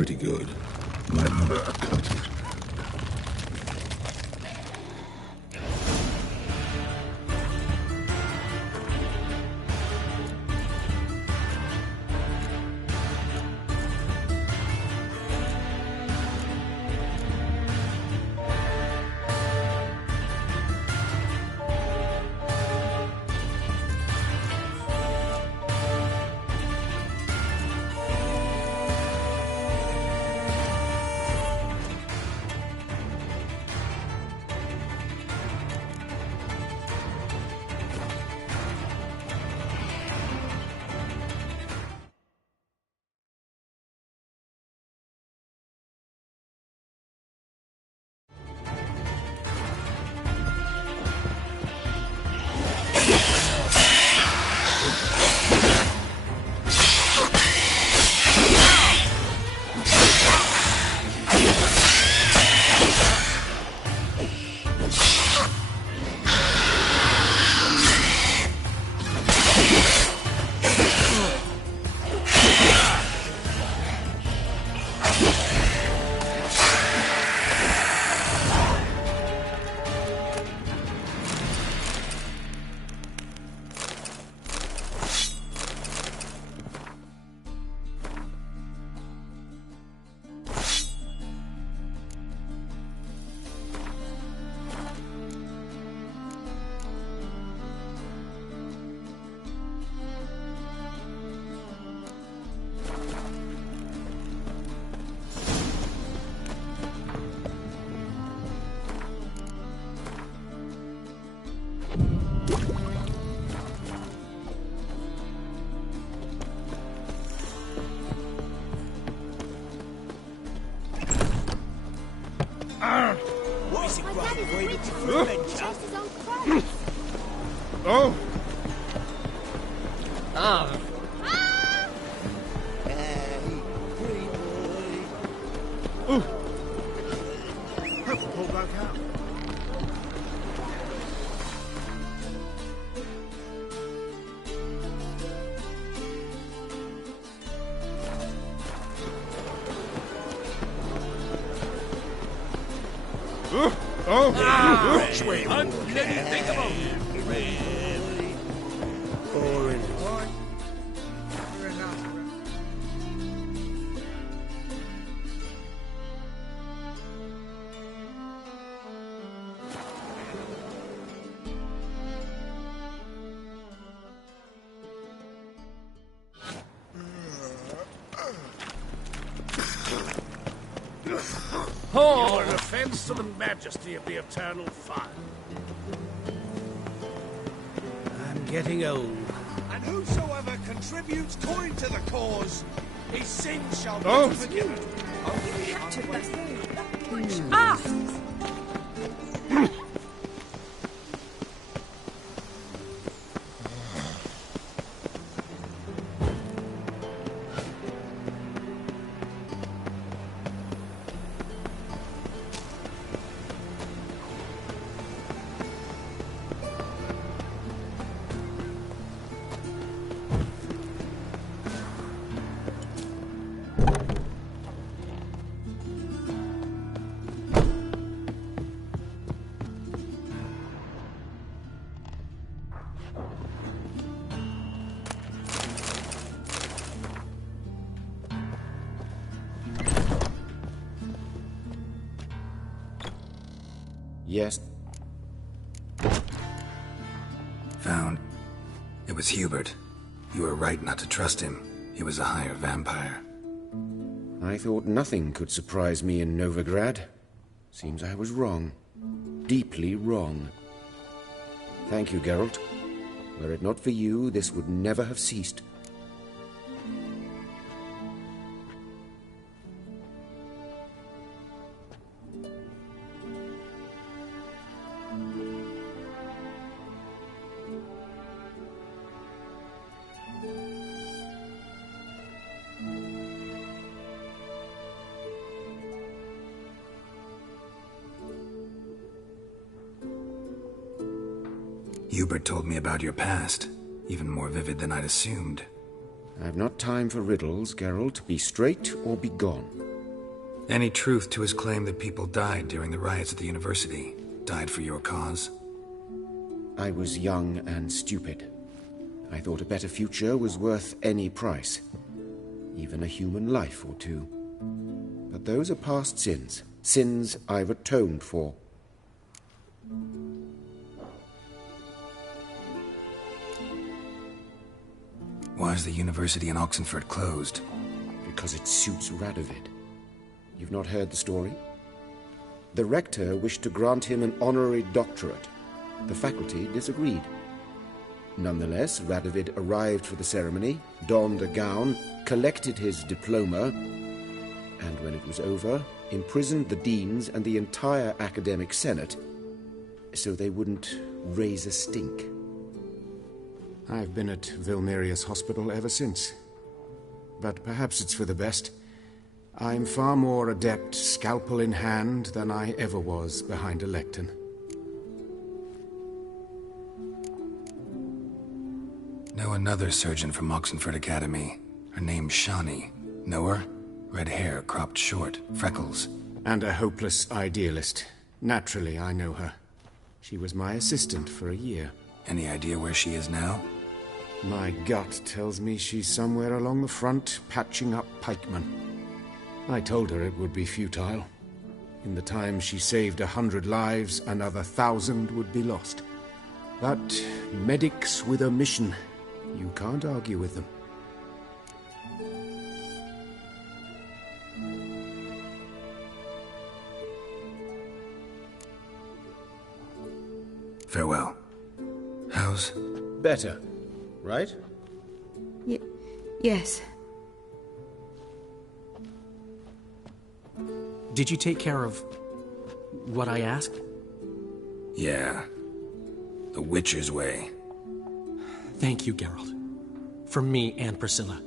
pretty good. Might not cut it. What is it, Grant? Were you looking for adventure? Oh! Ah! Hey, pretty boy. Oh! Purple Paul broke out. Oh! Wait, Unthinkable! really? Boring. Oh! An offense to the majesty of the eternal fire. I'm getting old. And whosoever contributes coin to the cause, his sins shall be Oh. forgiven. Ah! Yes? Found. It was Hubert. You were right not to trust him. He was a higher vampire. I thought nothing could surprise me in Novigrad. Seems I was wrong. Deeply wrong. Thank you, Geralt. Were it not for you, this would never have ceased. Hubert told me about your past, even more vivid than I'd assumed. I've not time for riddles, Geralt. Be straight or be gone. Any truth to his claim that people died during the riots at the university? Died for your cause? I was young and stupid. I thought a better future was worth any price. Even a human life or two. But those are past sins. Sins I've atoned for. Why is the university in Oxenford closed? Because it suits Radovid. You've not heard the story? The rector wished to grant him an honorary doctorate. The faculty disagreed. Nonetheless, Radovid arrived for the ceremony, donned a gown, collected his diploma, and when it was over, imprisoned the deans and the entire academic senate so they wouldn't raise a stink. I've been at Vilmerius Hospital ever since. But perhaps it's for the best. I'm far more adept, scalpel in hand, than I ever was behind a lectern. Know another surgeon from Oxenford Academy. Her name's Shani. Know her? Red hair, cropped short, freckles. And a hopeless idealist. Naturally, I know her. She was my assistant for a year. Any idea where she is now? My gut tells me she's somewhere along the front, patching up pikemen. I told her it would be futile. In the time she saved 100 lives, another 1,000 would be lost. But medics with a mission, you can't argue with them. Farewell. How's... Better, right? Yes. Did you take care of what I asked? Yeah. The Witcher's way. Thank you, Geralt. For me and Priscilla.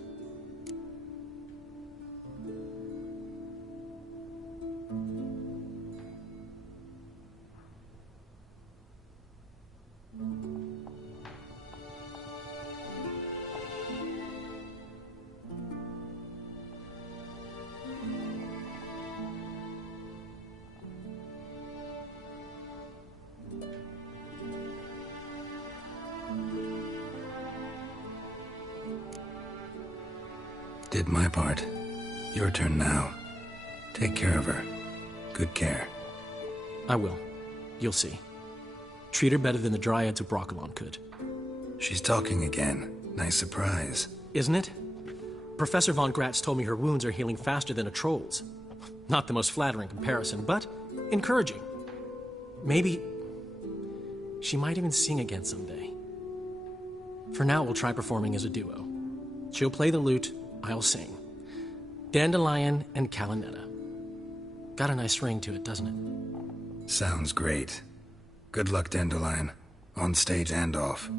Did my part. Your turn now. Take care of her. Good care. I will. You'll see. Treat her better than the Dryads of Brokilon could. She's talking again. Nice surprise. Isn't it? Professor von Gratz told me her wounds are healing faster than a troll's. Not the most flattering comparison, but encouraging. Maybe she might even sing again someday. For now, we'll try performing as a duo. She'll play the lute, I'll sing. Dandelion and Calinetta. Got a nice ring to it, doesn't it? Sounds great. Good luck, Dandelion. On stage and off.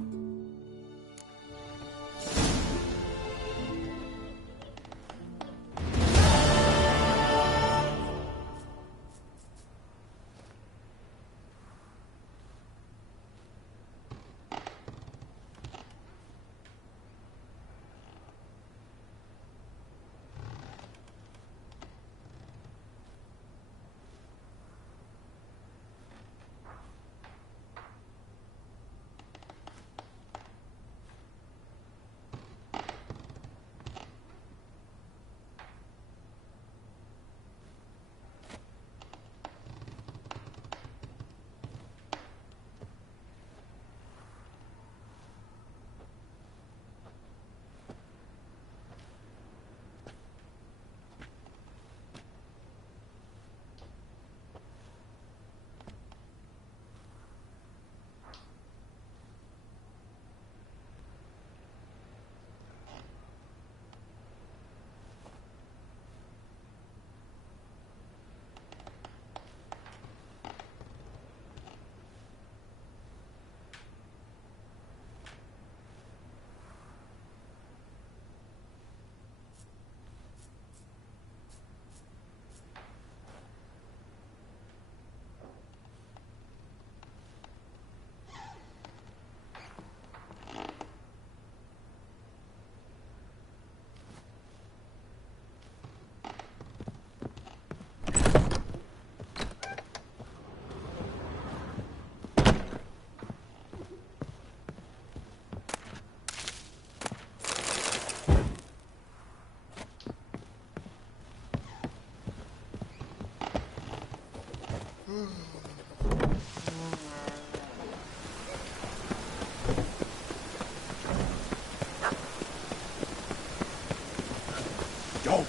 Don't!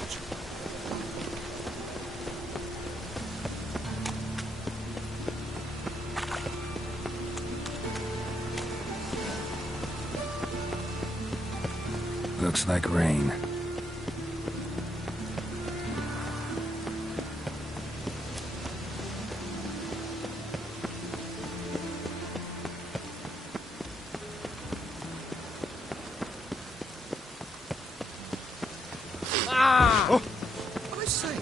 Looks like rain. What I say?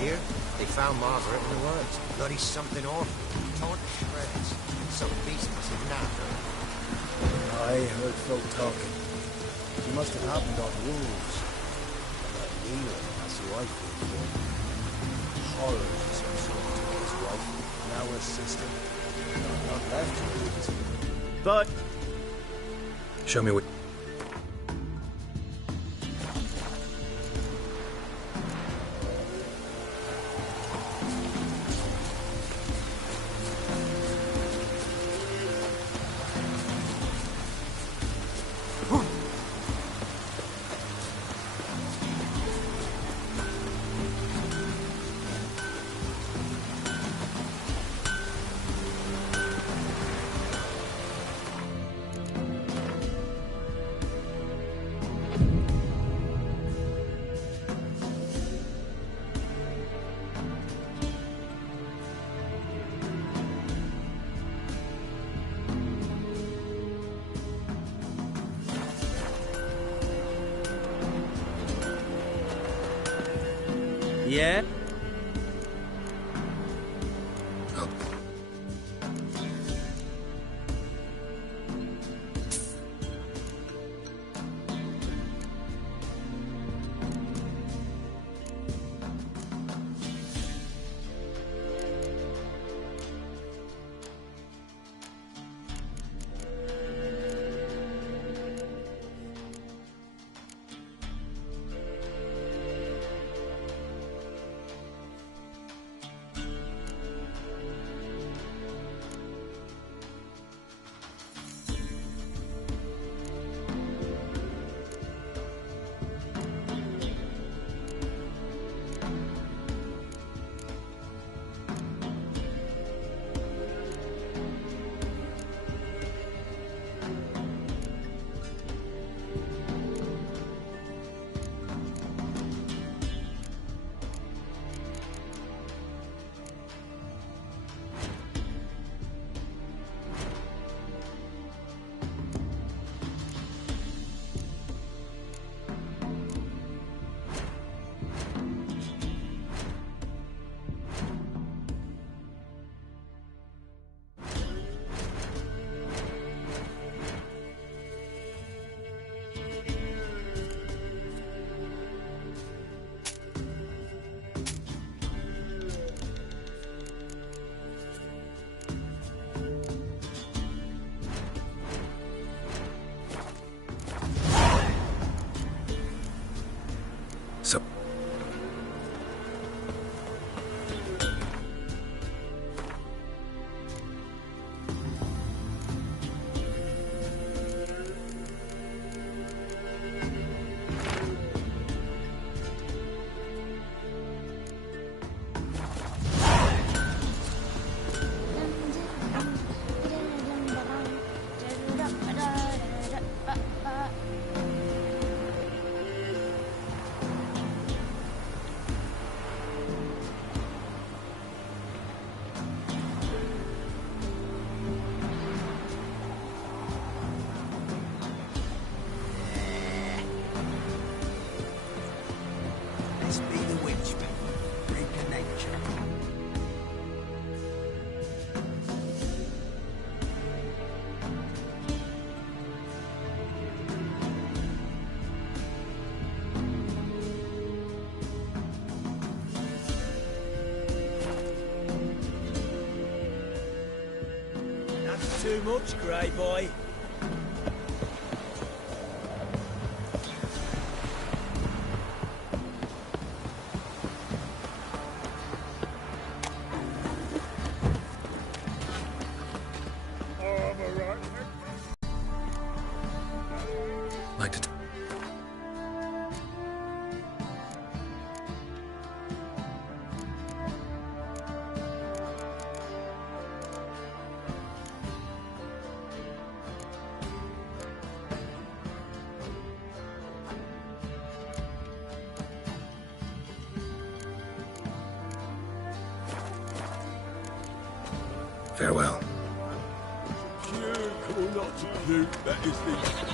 Here, they found Margaret in the woods. Bloody something awful. Torn to shreds. Some beast must have nabbed her. I heard folk talking. She must have happened on wolves. But Neil, that's who I feel for. Horror of some sort to his wife. Now her sister. Not left her. But Show me what... Yeah? Oh, so Let's be the witchman. Freak of nature. That's too much, Grey Boy. I'm alright. like to. Farewell. Cute, cool, not too cute. That is the...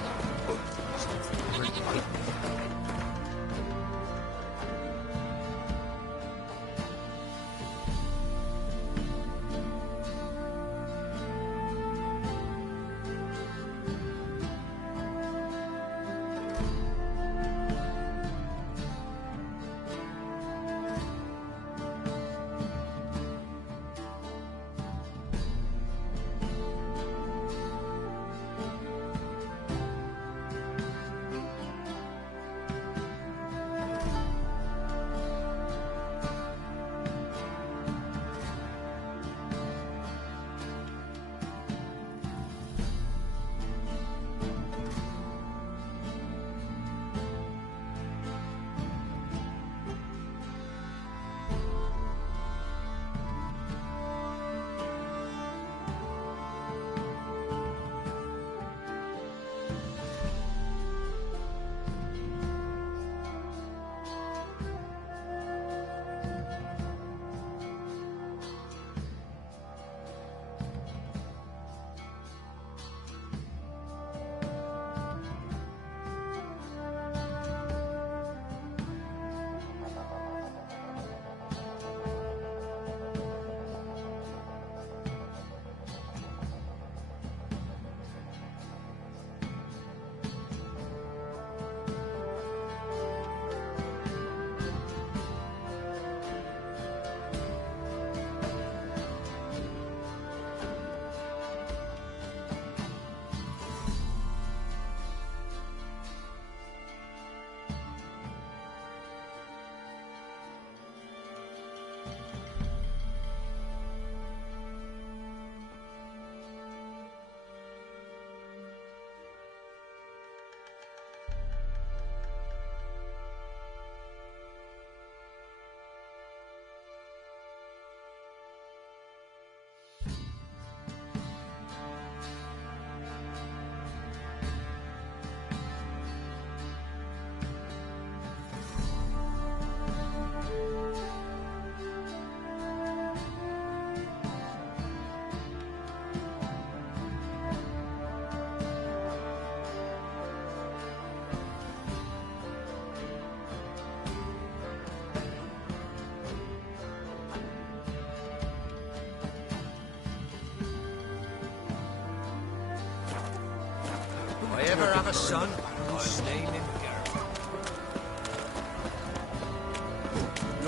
I ever have a son, I'll name him Garrett.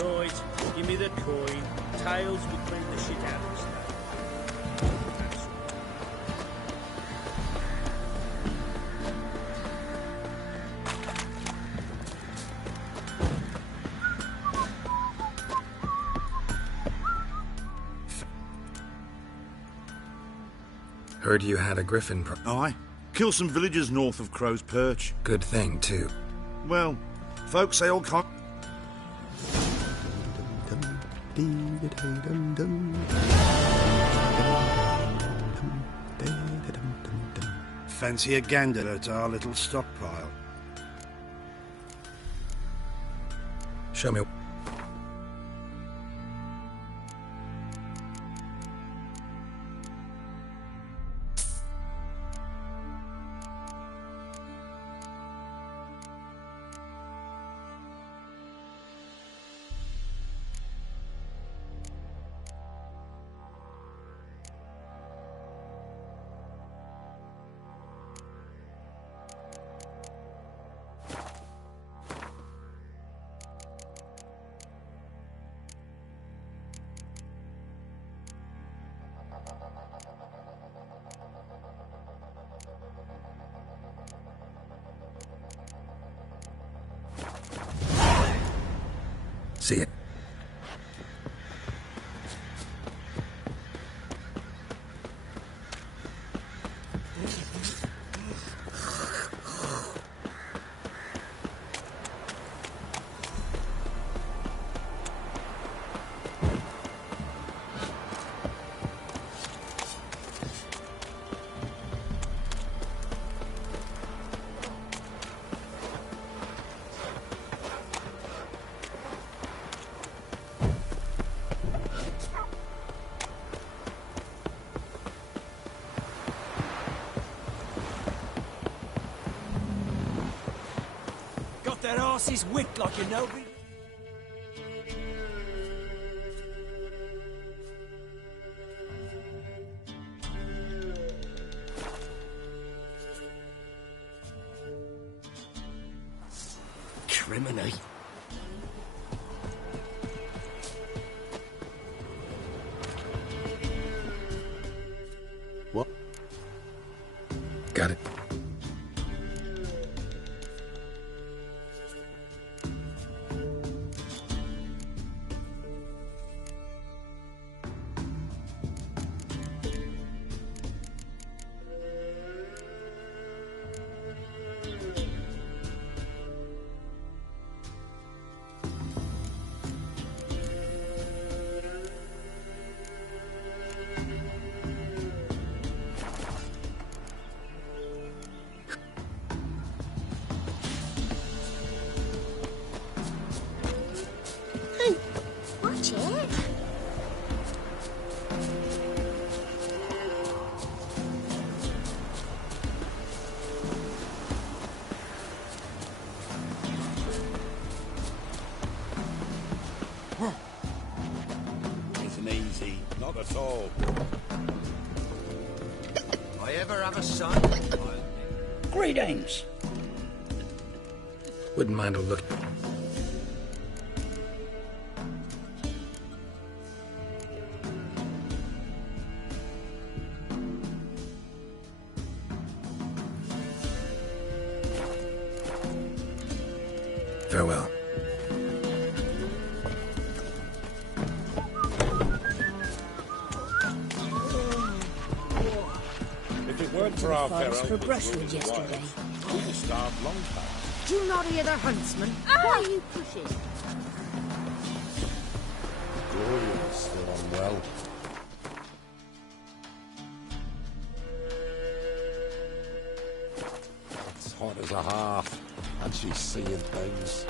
Right, give me the coin. Tails will clean the shit out of this now. Heard you had a griffin Aye. Kill some villagers north of Crow's Perch. Good thing, too. Well, folks say all kind... Fancy a gander at our little stockpile. Show me. See it. That arse is whipped like a nobody. Criminy. What? Got it. Watch it. Isn't easy, not at all. I ever have a son, Greetings. Wouldn't mind a look. Farewell. If it weren't for our Forest Pharaoh, for brushwood yesterday. we'd have starved long past. Do you not hear the huntsman? Why are you pushing? Gloria's still unwell. It's hot as a half, and she's seeing things.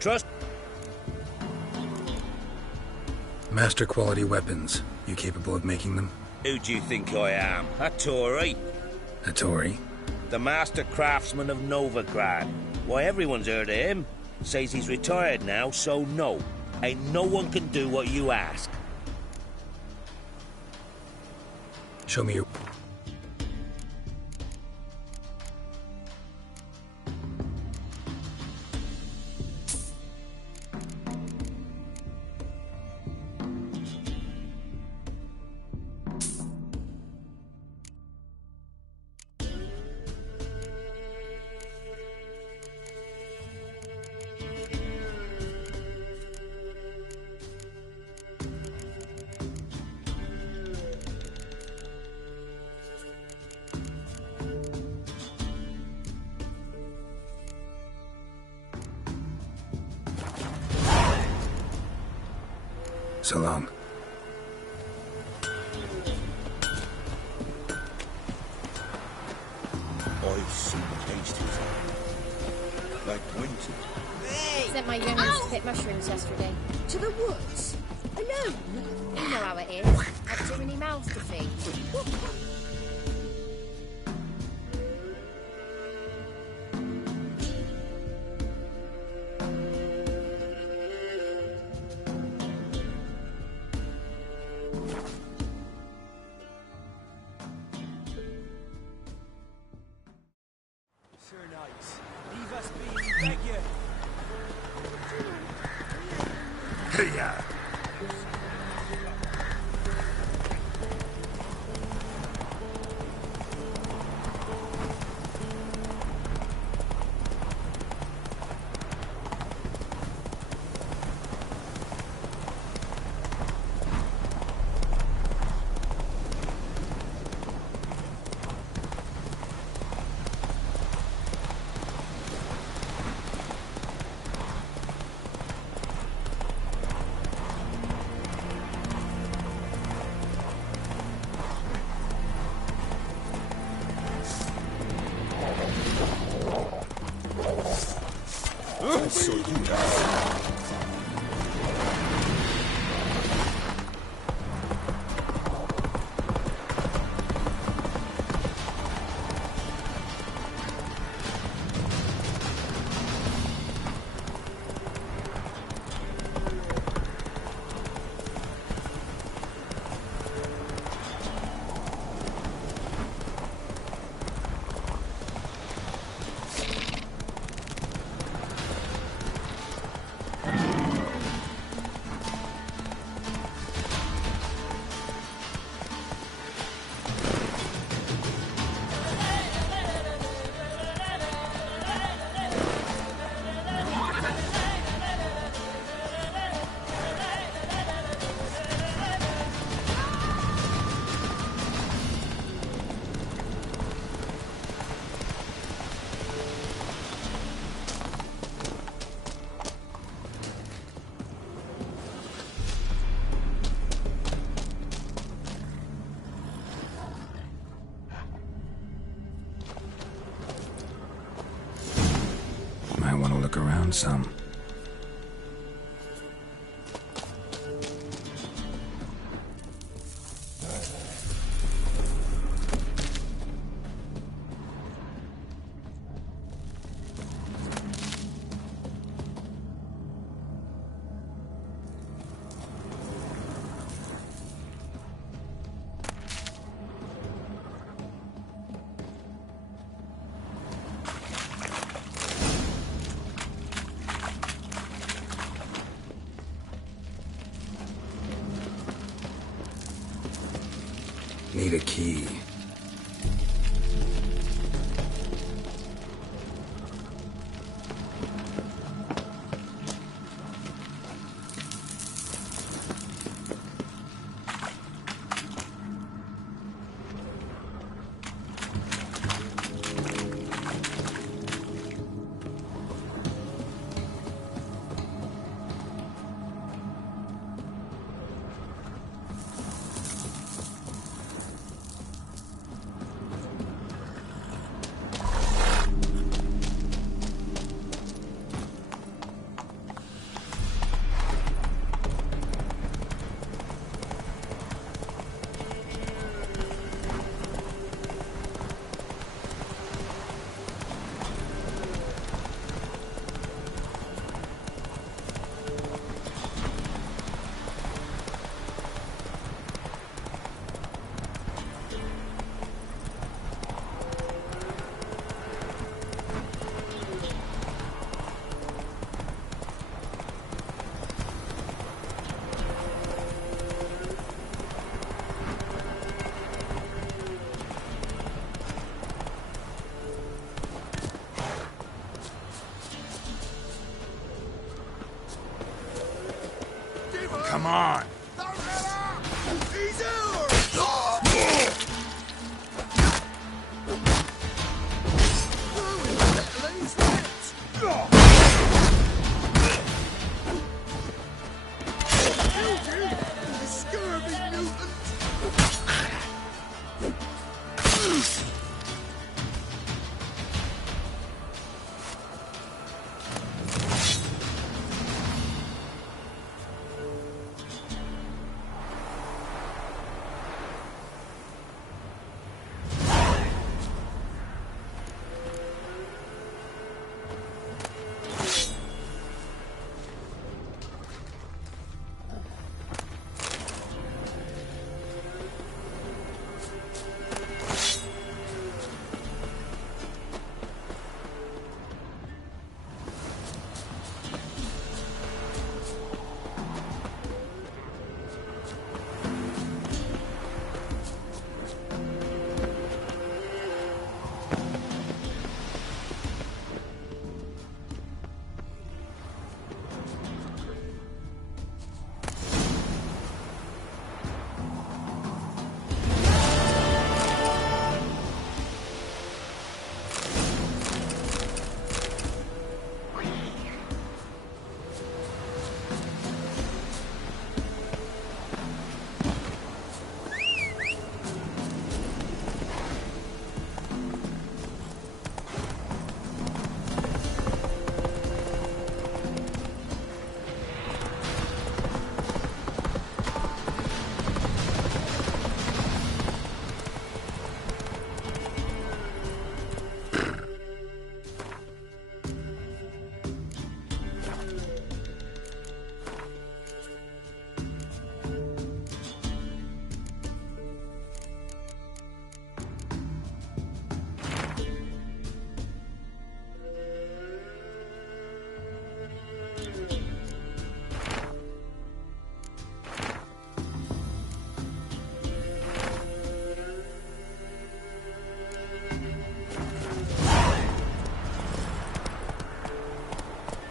Trust. Master quality weapons. You capable of making them? Who do you think I am? A Tory? A Tory? The master craftsman of Novigrad. Why, everyone's heard of him. Says he's retired now, so no. Ain't no one can do what you ask. Show me your... So long. I've seen tasties like winter. Sent my youngest to pick mushrooms yesterday. To the woods? Alone? You know how it is. Have too many mouths to feed. Sure nice. Leave us be, we beg you. Hey-ya! So you Might want to look around some. Need a key. Come on. He's ours! The scurvy mutant!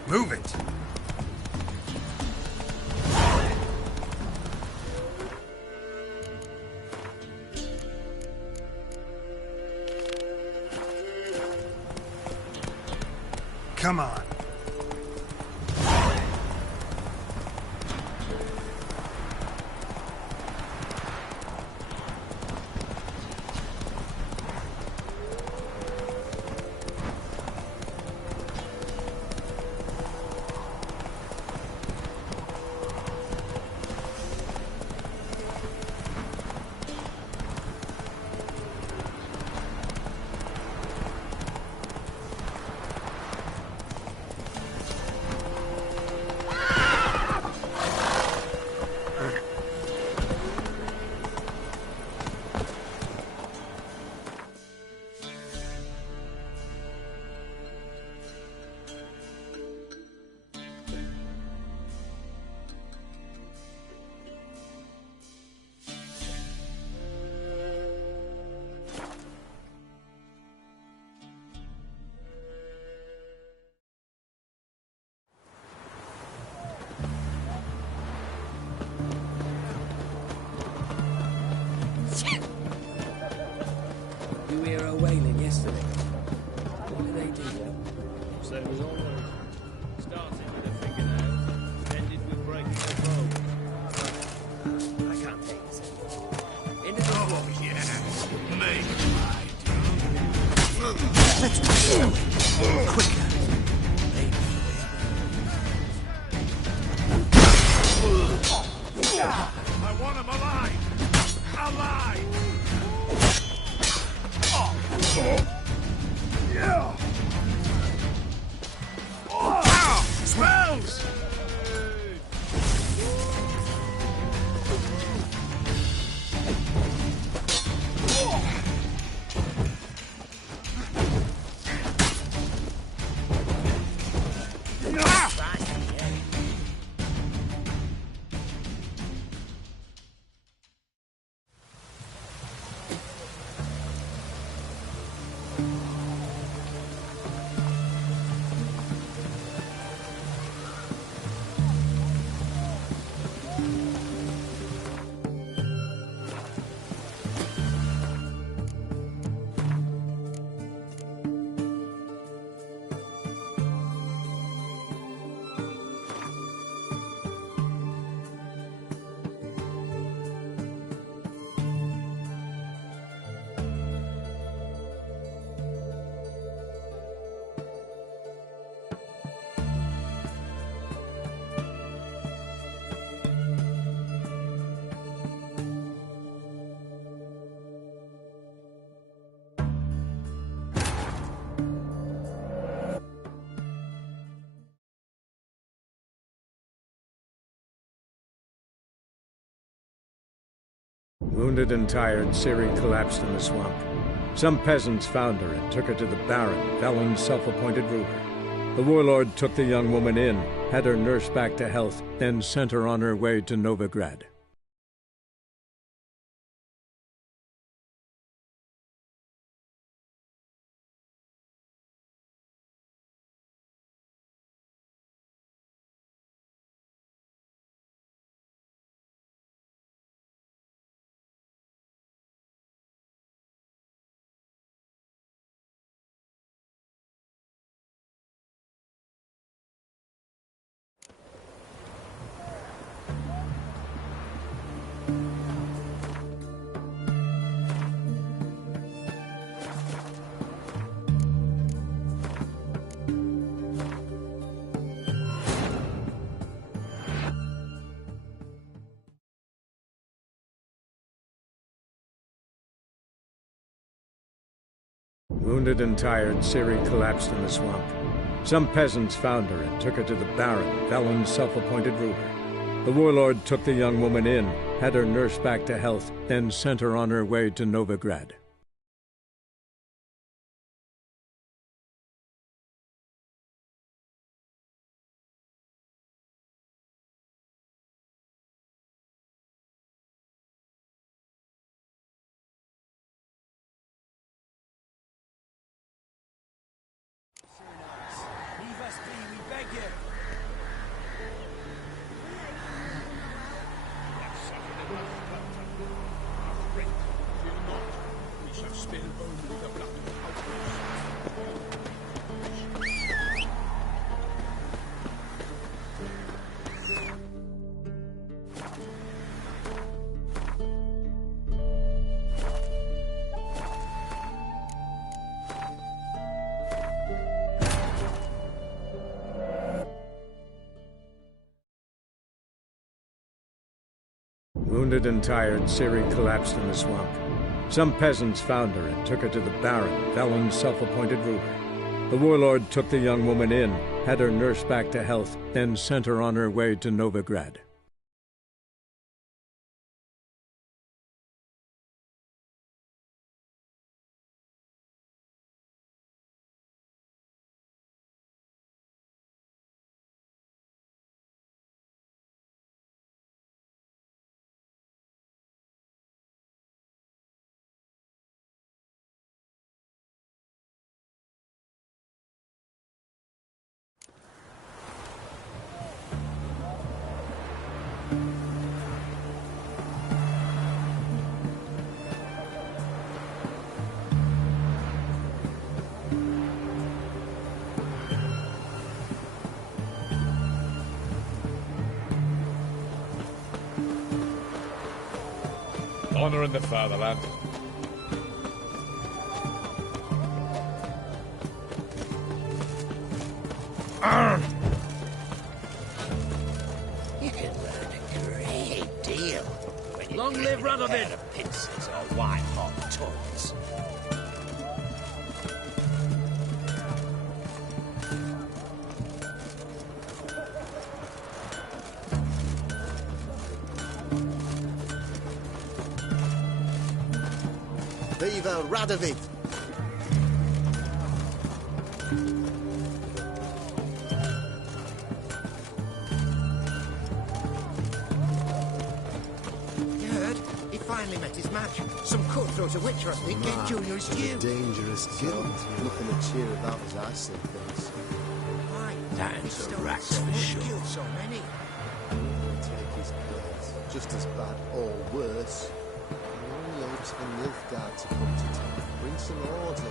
Move it. Come on. You hear her wailing yesterday? What did they do? Same as always. Started with a fingernail, ended with breaking a bone. I can't take this anymore. Into the Let's go! Quicker! I want him alive! Alive! Spells! Wounded and tired, Ciri collapsed in the swamp. Some peasants found her and took her to the Baron, Velen's self-appointed ruler. The warlord took the young woman in, had her nursed back to health, then sent her on her way to Novigrad. Wounded and tired, Ciri collapsed in the swamp. Some peasants found her and took her to the Baron, Velen's self-appointed ruler. The warlord took the young woman in, had her nursed back to health, then sent her on her way to Novigrad. Leave us be, we beg you. We shall spill only the blood of Wounded and tired, Ciri collapsed in the swamp. Some peasants found her and took her to the Baron, Velen's self-appointed ruler. The warlord took the young woman in, had her nursed back to health, then sent her on her way to Novigrad. Honor in the fatherland. You can learn a great deal when you Long live Radovid! pair of pincers or white-hot tongues. Viva Radovid! You heard? He finally met his match. Some cutthroat of Witcher, I think, gave Junior his due. Dangerous job. Nothing to cheer about as I see things. Why? Time's He's a stolen rat so for much, sure. killed so many. Take his place. Just as bad or worse. I only hope for Nilfgaard to come to town. Bring some order.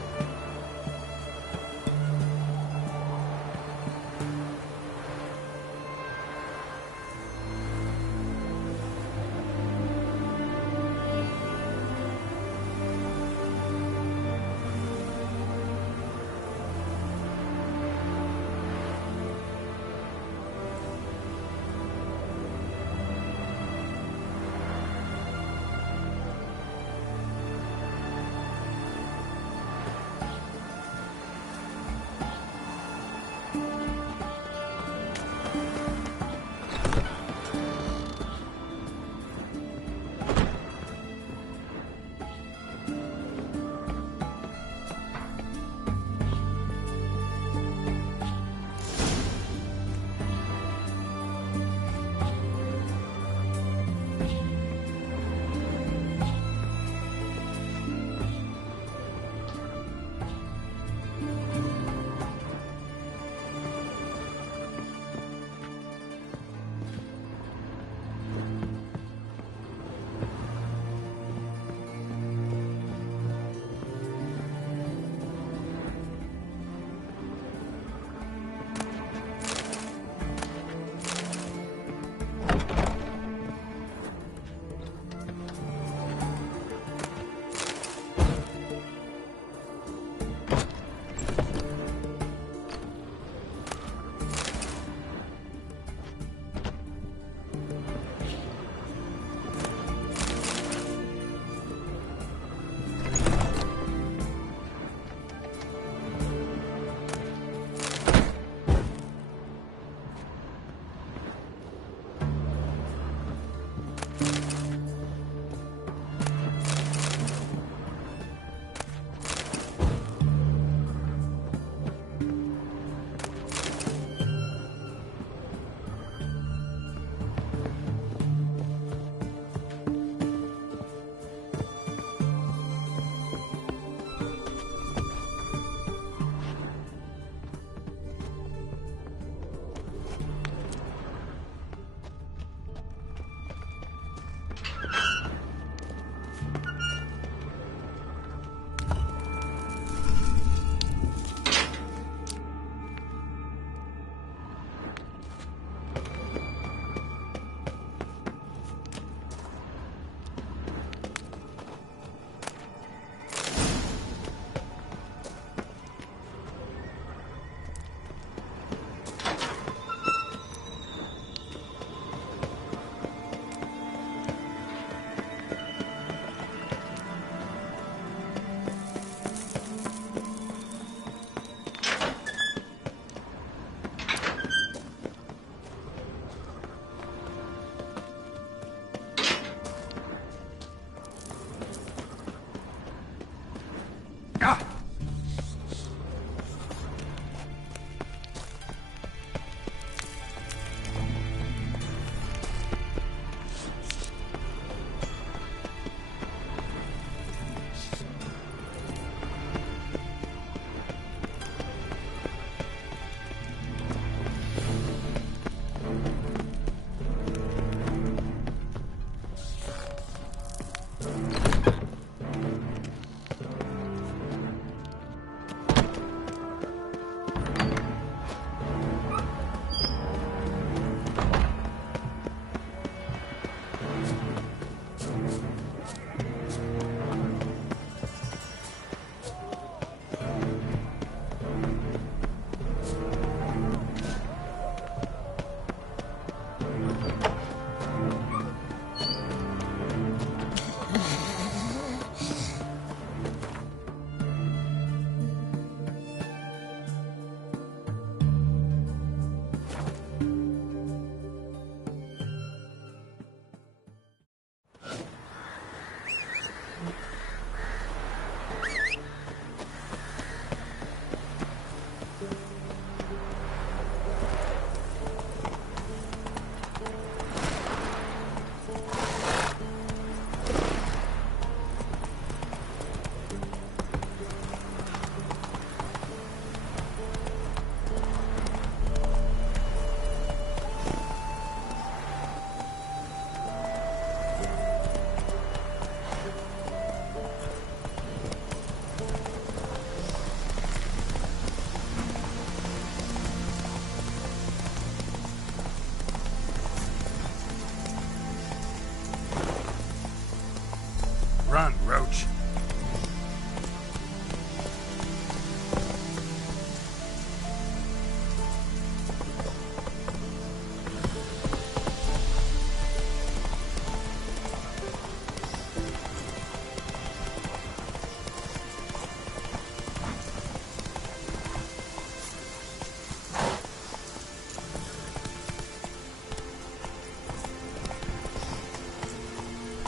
Run, Roach.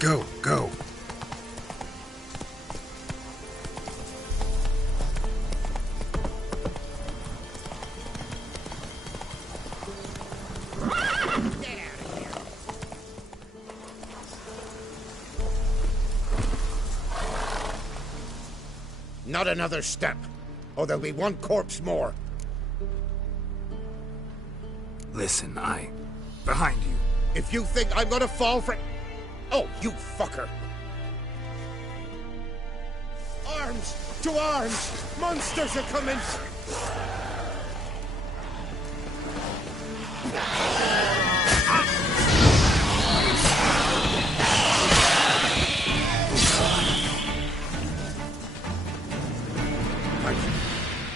Go, go. Not another step, or there'll be one corpse more. Listen, behind you. If you think I'm gonna fall for... Oh, you fucker! Arms! To arms! Monsters are coming!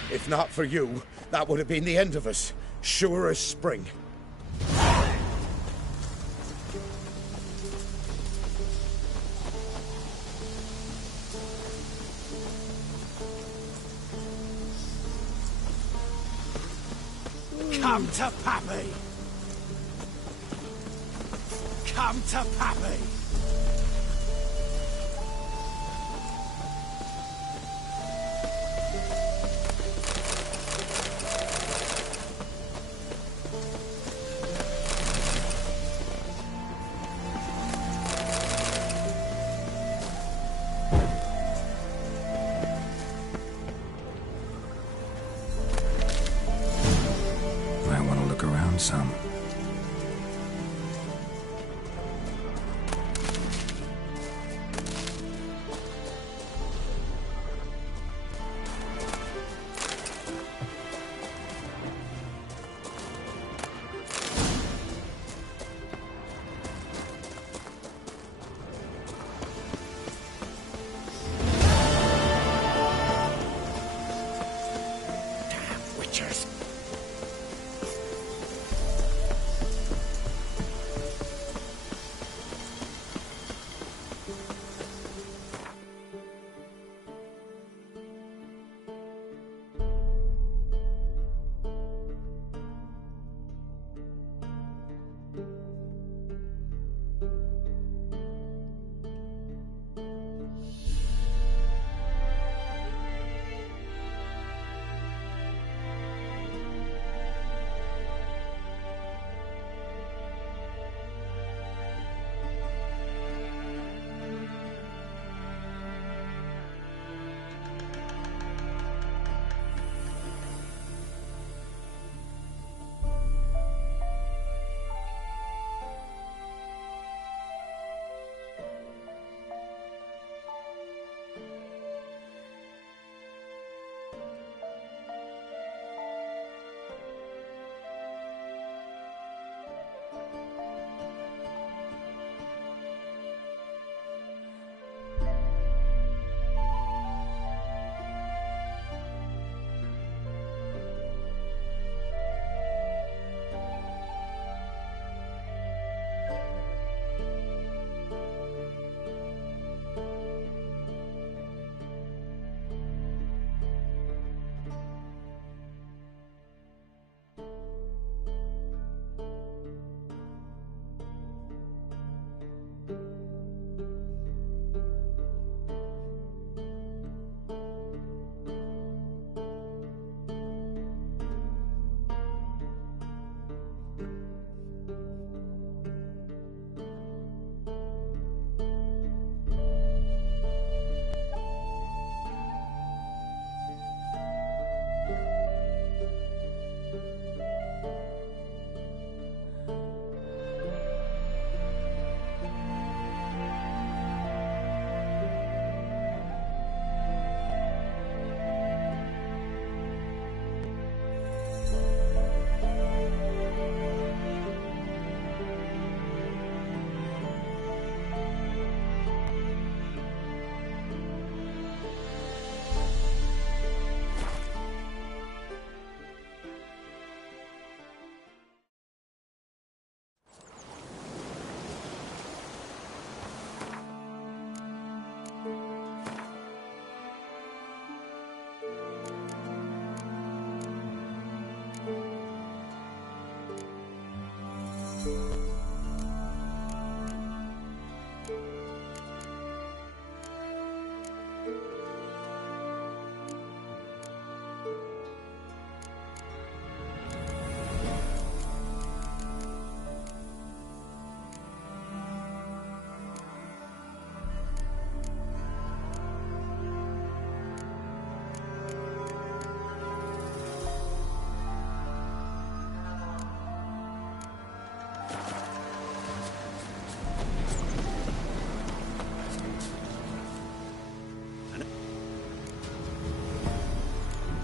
If not for you, that would have been the end of us. Sure as spring. Come to Pappy! Come to Pappy! Some.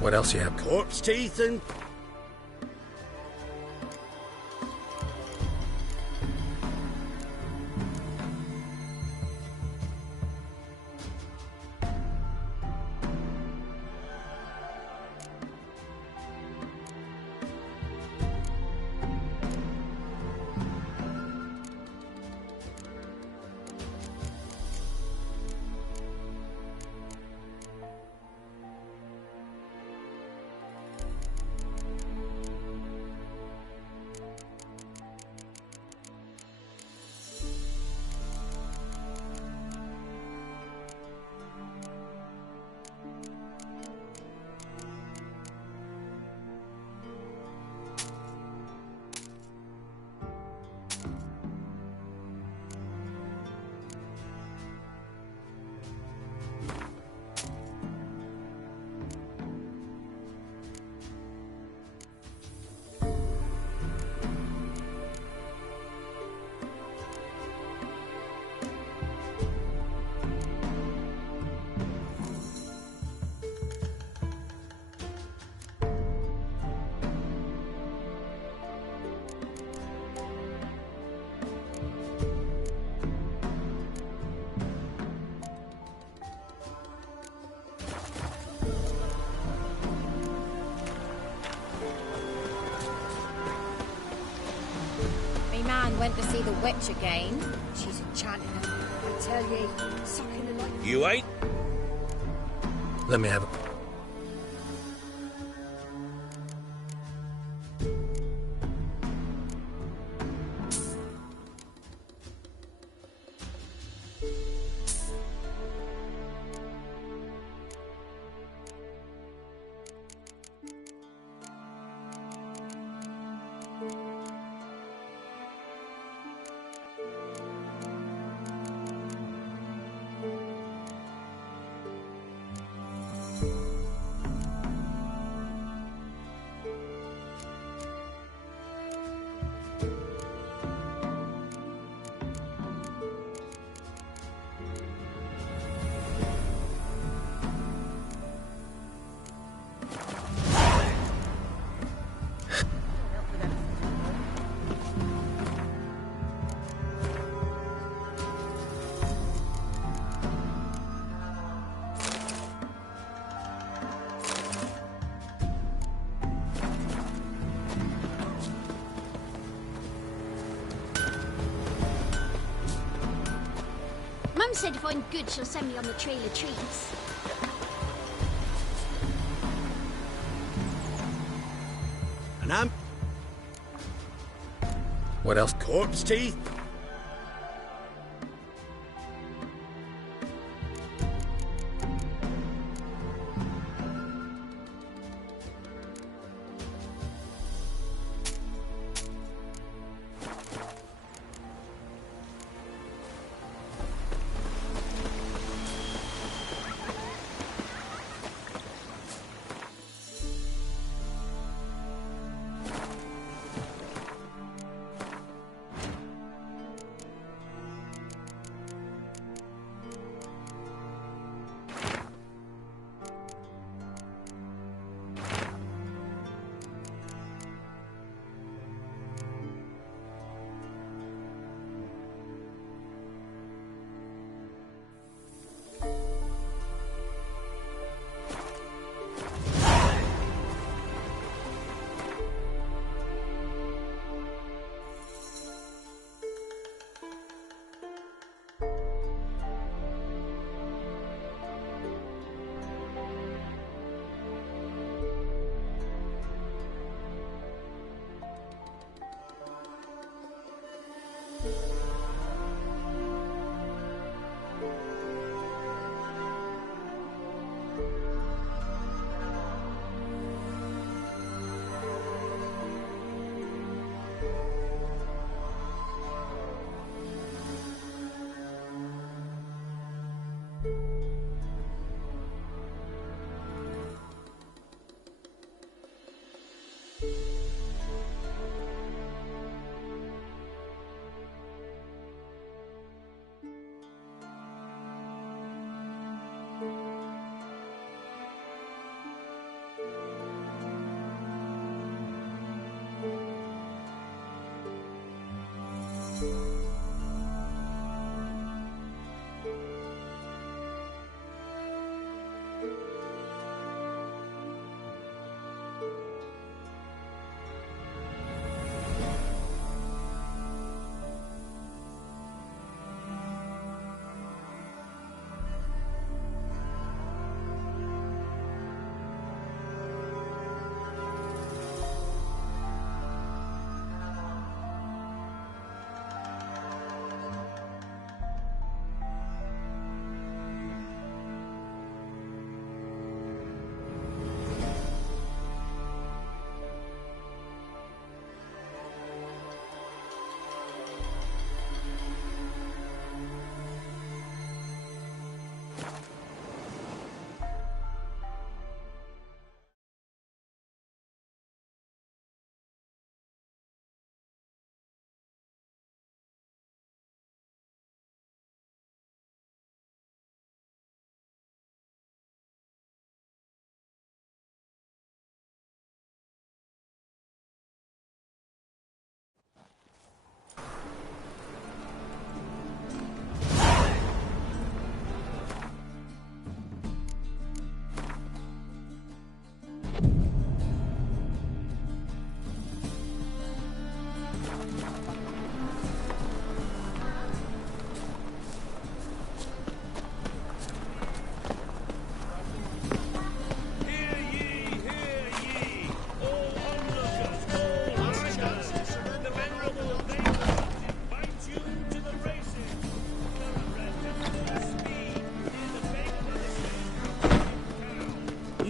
What else you have? Corpse teeth and... Went to see the witch again. She's enchanted. I tell ye, sucking the life. You ain't? Let me have it. Mum said if I'm good, she'll send me on the trail of trees. And I'm... What else? Corpse teeth.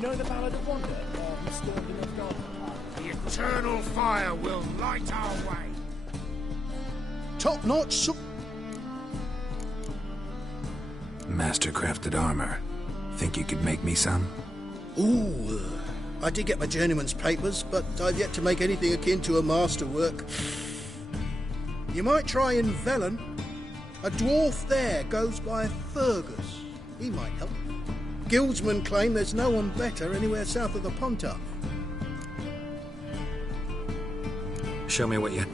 know the Ballad of Wonder? Who stormed in the garden? The eternal fire will light our way. Top-notch Master-crafted armor. Think you could make me some? Ooh, I did get my journeyman's papers, but I've yet to make anything akin to a masterwork. You might try in Velen. A dwarf there goes by Fergus. He might help. Guildsmen claim there's no one better anywhere south of the Pontar. Show me what you...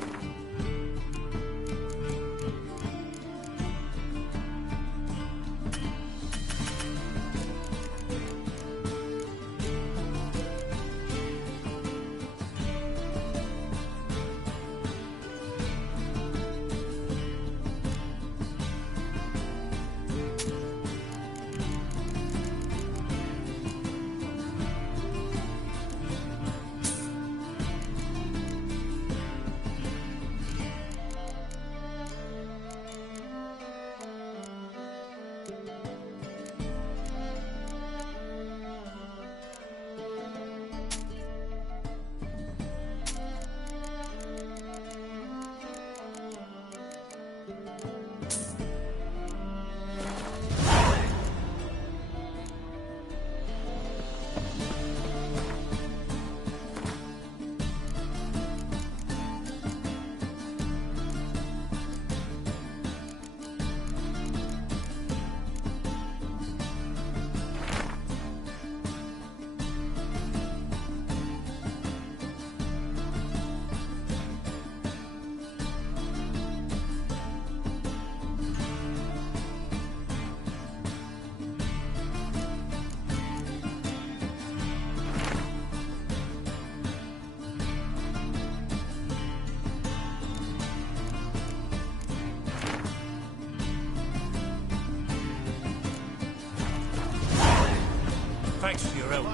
Thanks for your help.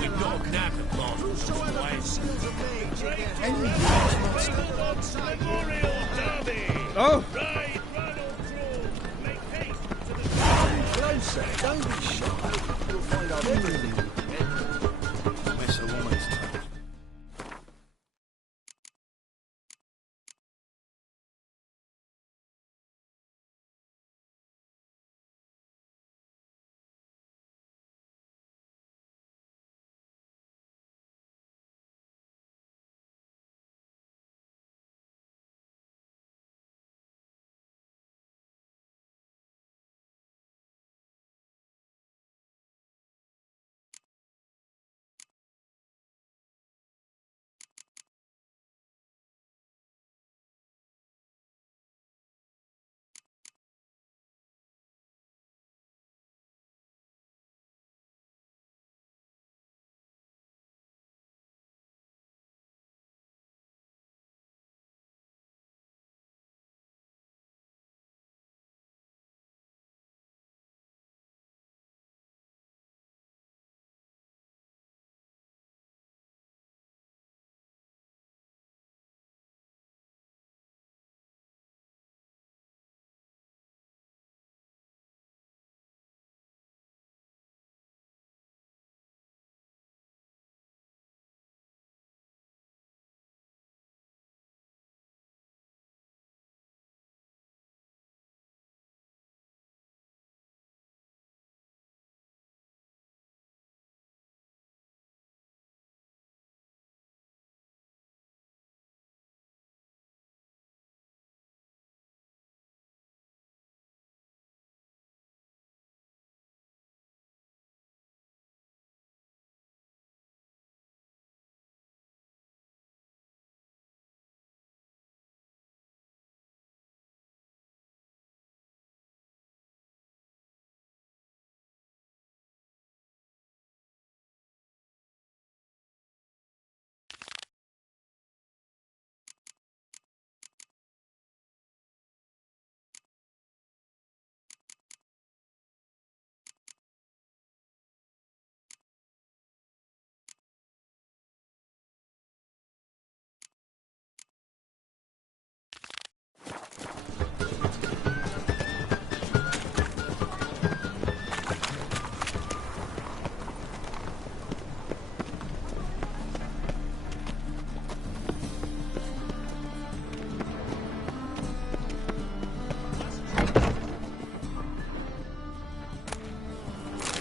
We've got a knack at Marston's ways. Memorial Derby! Oh! Ride, Ronald Troll! Make haste to the... closer. Don't be shy. You'll find out everything.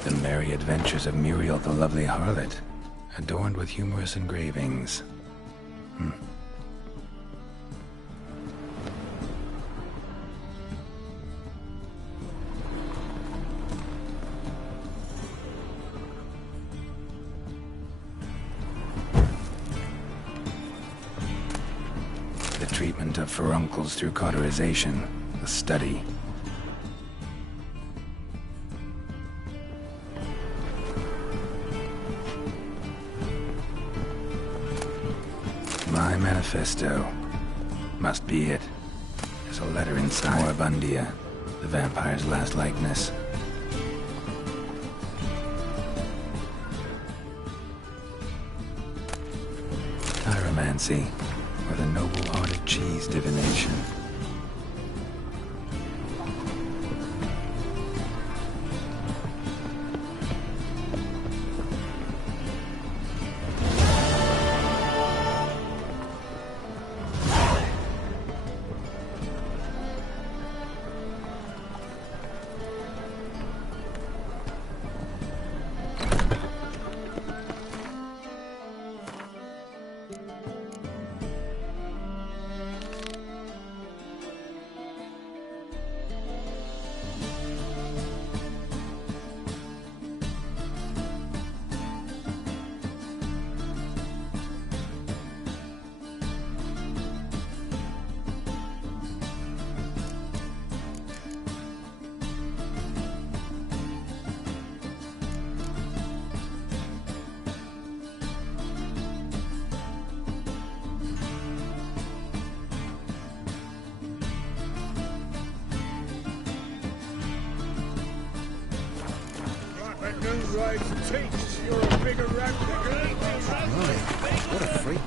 The Merry Adventures of Muriel the Lovely Harlot, adorned with humorous engravings. The treatment of furuncles through cauterization, a study. My manifesto. Must be it. There's a letter inside. Moribundia, the vampire's last likeness. Chiromancy, or the noble art of cheese divination. You're a bigger rat picker. What a freak.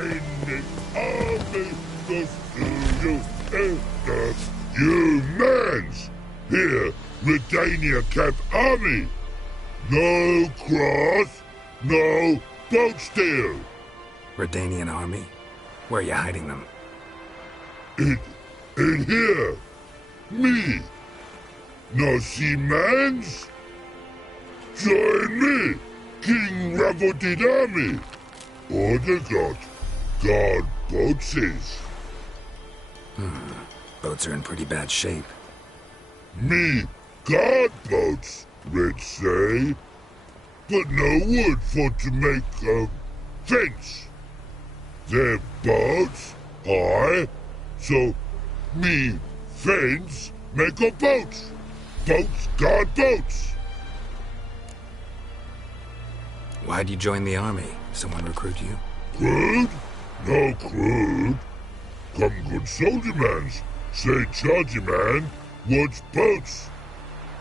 in the army goes to you and humans. Here, Redania Camp Army. No cross, no boat steal. Redanian army? Where are you hiding them? In here. Me. No seamans? Join me, King Ravodid Army. Order God. God boatses. Boats are in pretty bad shape. Me, God boats, Red say. But no wood for to make a fence. Their boats, aye. So, me, fence, make a boat. Boats, God boats. Why'd you join the army? Someone recruit you? Crude? No crude. Come good soldier mans. Say chargy man, what's boats?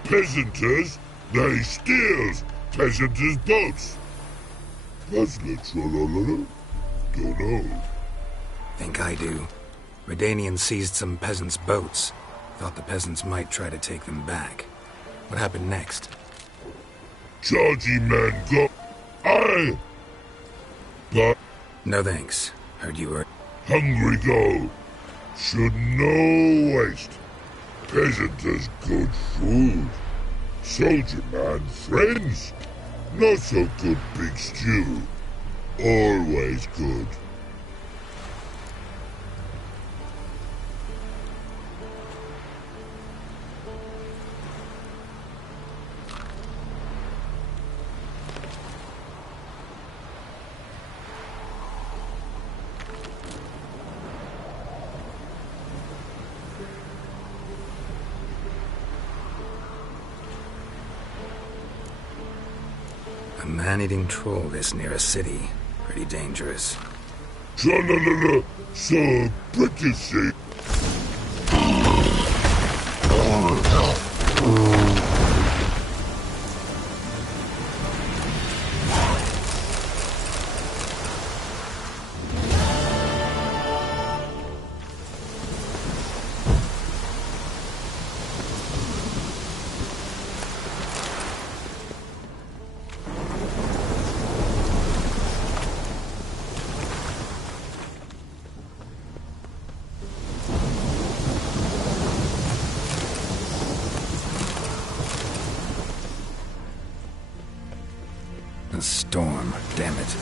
Peasanters, they steals peasanters' boats. Puzzler trollololo? Don't know. Think I do. Redanians seized some peasants' boats. Thought the peasants might try to take them back. What happened next? Chargy man go. Aye. But No thanks. Heard you were... hungry go. Should no waste. Peasanters good food. Soldier man friends. Not so good big stew. Always good. A man-eating troll this near a city. Pretty dangerous. Tra-la-la-la, so British. A storm, damn it.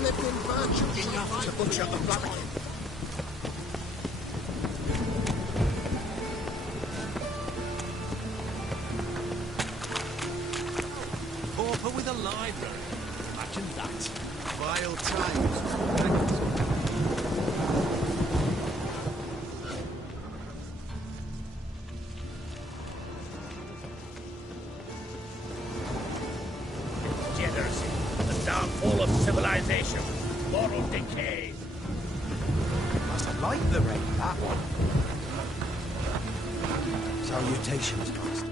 Lived in virtue enough to butcher a black. Pauper with a library. Imagine that. Vile times. Degeneracy, the downfall of civilization, moral decay. Must have liked the rain, that one. Salutations, Master.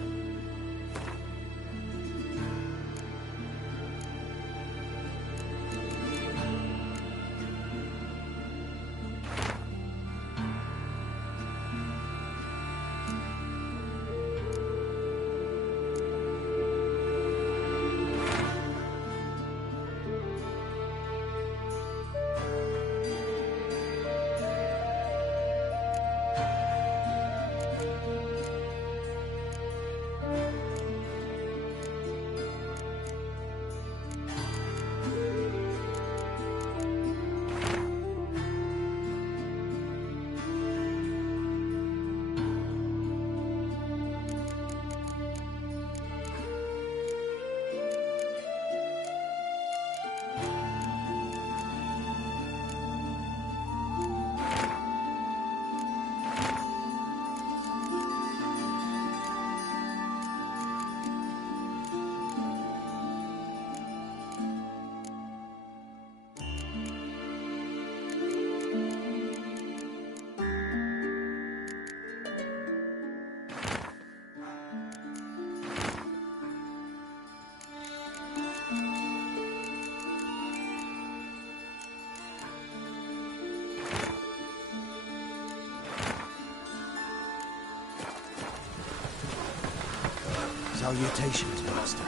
Salutations, Master.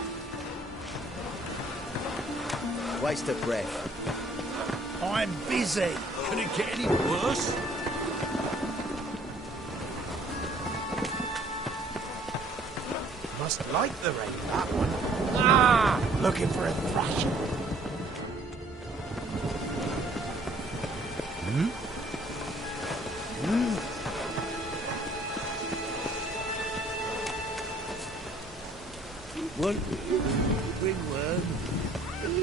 Waste of breath. I'm busy. Can it get any worse? Must like the rain, that one. Ah! Looking for a thrashing. One ringworm.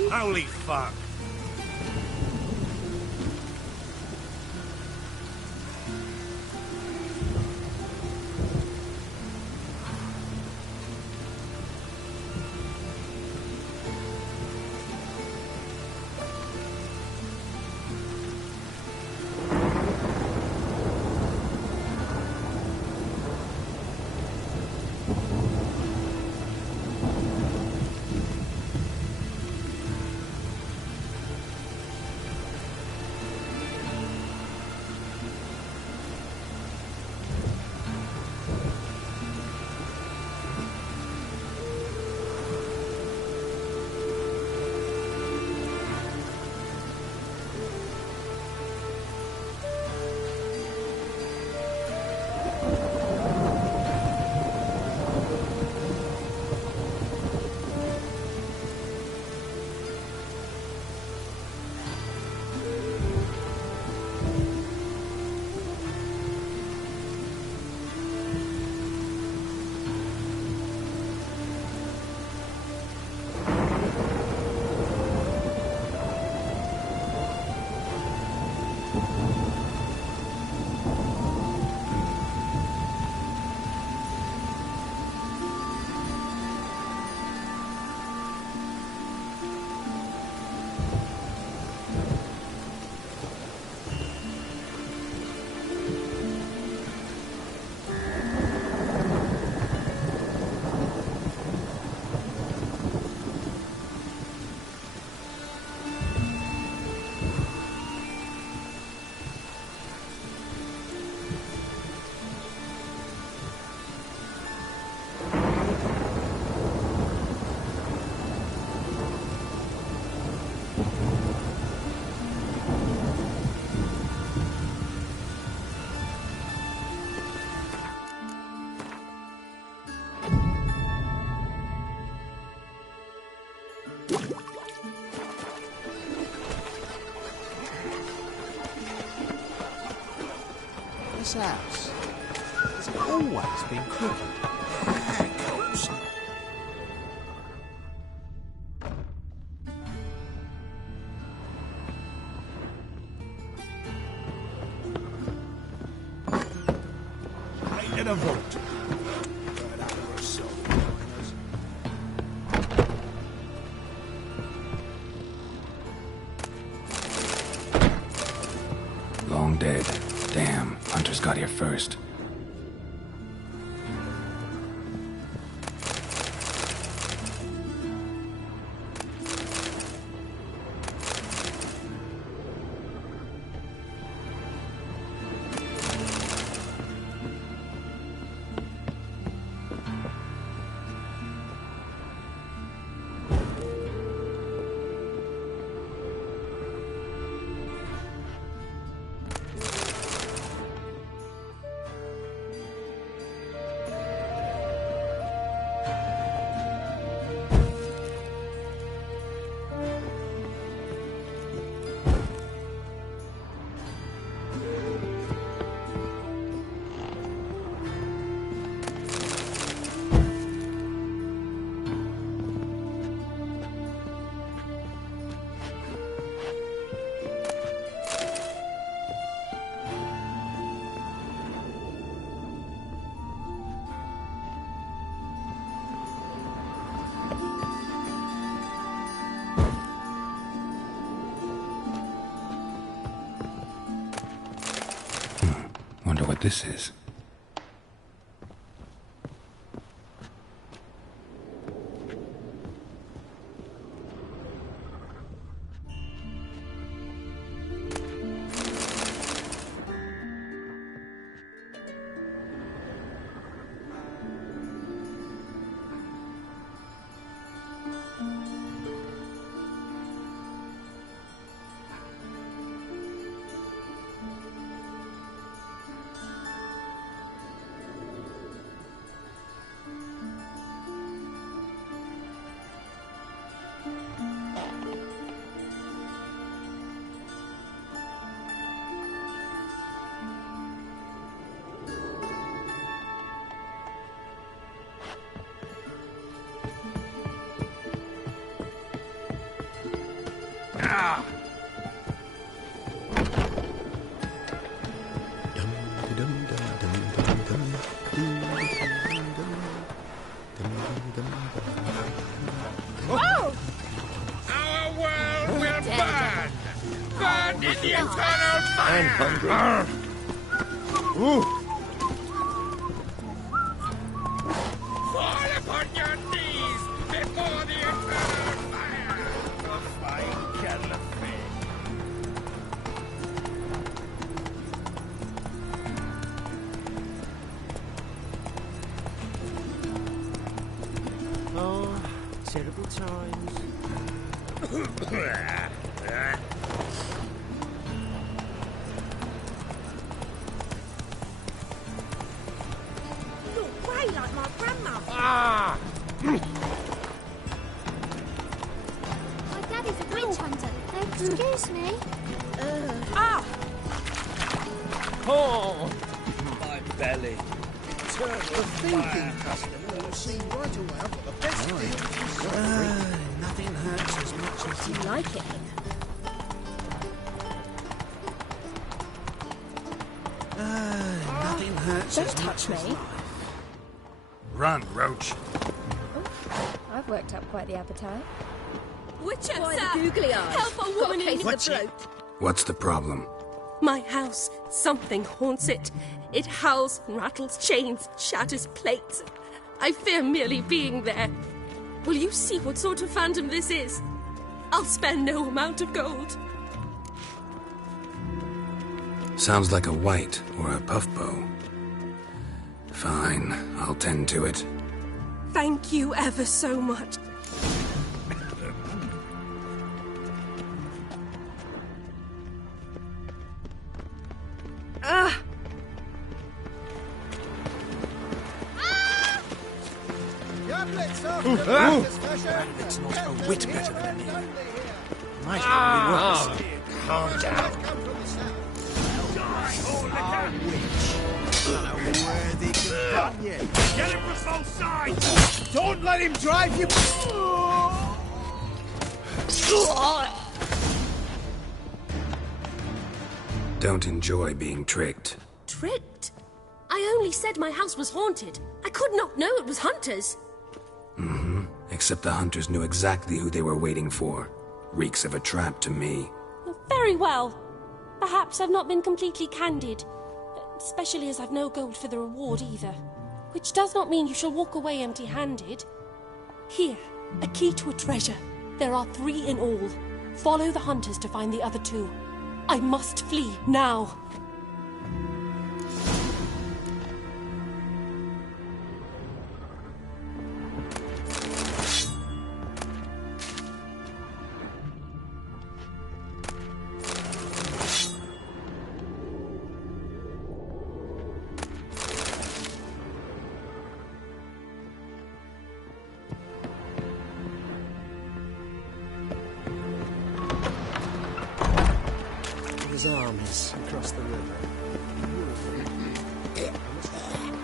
Holy fuck. This house has always been crooked. Ain't in a vault. Long dead. Damn, Hunter's got here first. Wonder what this is. The eternal fire! I'm hungry. Fall upon your knees before the eternal fire! A fine kettle of fish. Oh, terrible times. You're grey like my grandma. Ah! My daddy's a witch hunter. Excuse me. Ah! Oh! My belly. The thinking customer will see right away I've got the best deal. Nothing hurts as much as Do you like it? nothing hurts Don't as touch much as me. Run, Roach. I've worked up quite the appetite. Witcher, Why sir! the googly eyes? Help a woman in What's the it? bloat! What's the problem? My house. Something haunts it. It howls, rattles chains, shatters plates. I fear merely being there. Will you see what sort of phantom this is? I'll spare no amount of gold. Sounds like a white or a puff bow. Fine, I'll tend to it. Thank you ever so much. It's not a whit better than me. Might well be worse. Calm down. Unworthy companion. Get him from both sides! Don't let him drive you! Don't enjoy being tricked. Tricked? I only said my house was haunted. I could not know it was hunters. Mm-hmm. Except the hunters knew exactly who they were waiting for. Reeks of a trap to me. Very well. Perhaps I've not been completely candid. Especially as I've no gold for the reward either. Which does not mean you shall walk away empty-handed. Here, a key to a treasure. There are 3 in all. Follow the hunters to find the other 2. I must flee now. His arm is across the river.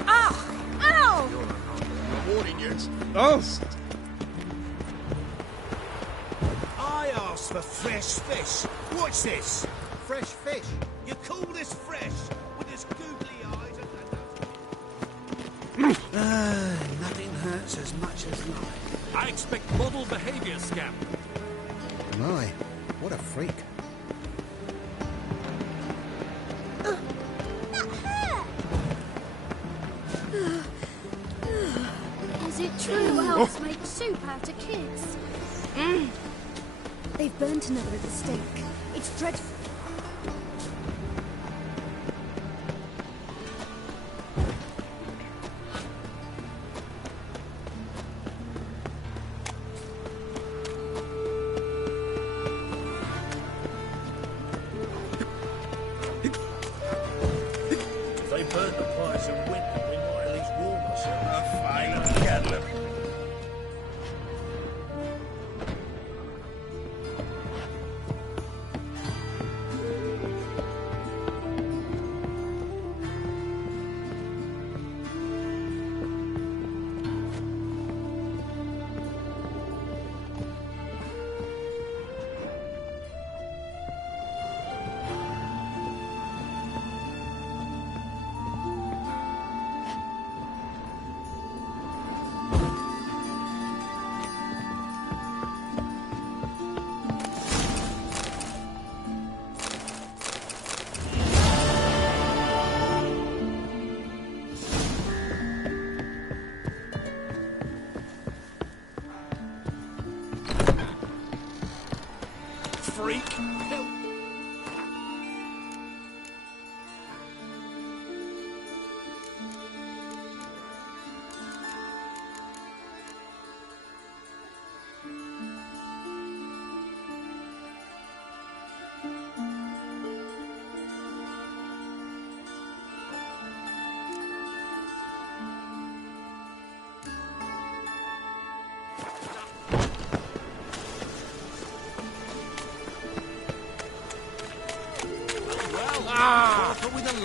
Ah! Ow! Warning you. Oh! I asked for fresh fish. What's this? Fresh fish? You call this fresh? With his googly eyes and Nothing hurts as much as life. I expect model behavior, Scamp. My, what a freak. Is it true elves make soup out of kids? They've burnt another at the stake. It's dreadful. If they burn the fires in winter, we might at least warm ourselves. A fine kettle of...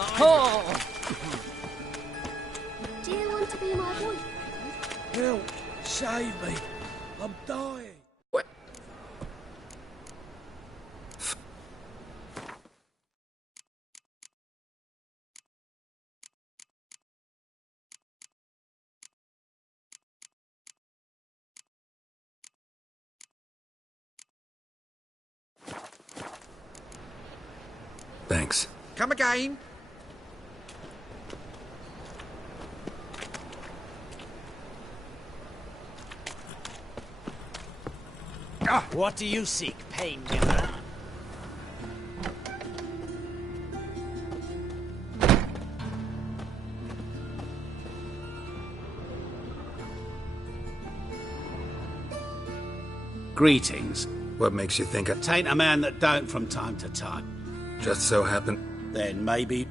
alive. Oh! Do you want to be my boyfriend? Help! Save me! I'm dying. Thanks. Come again? What do you seek, painkiller? Greetings. What makes you think I... Tain't a man that don't from time to time. Just so happened... Then maybe...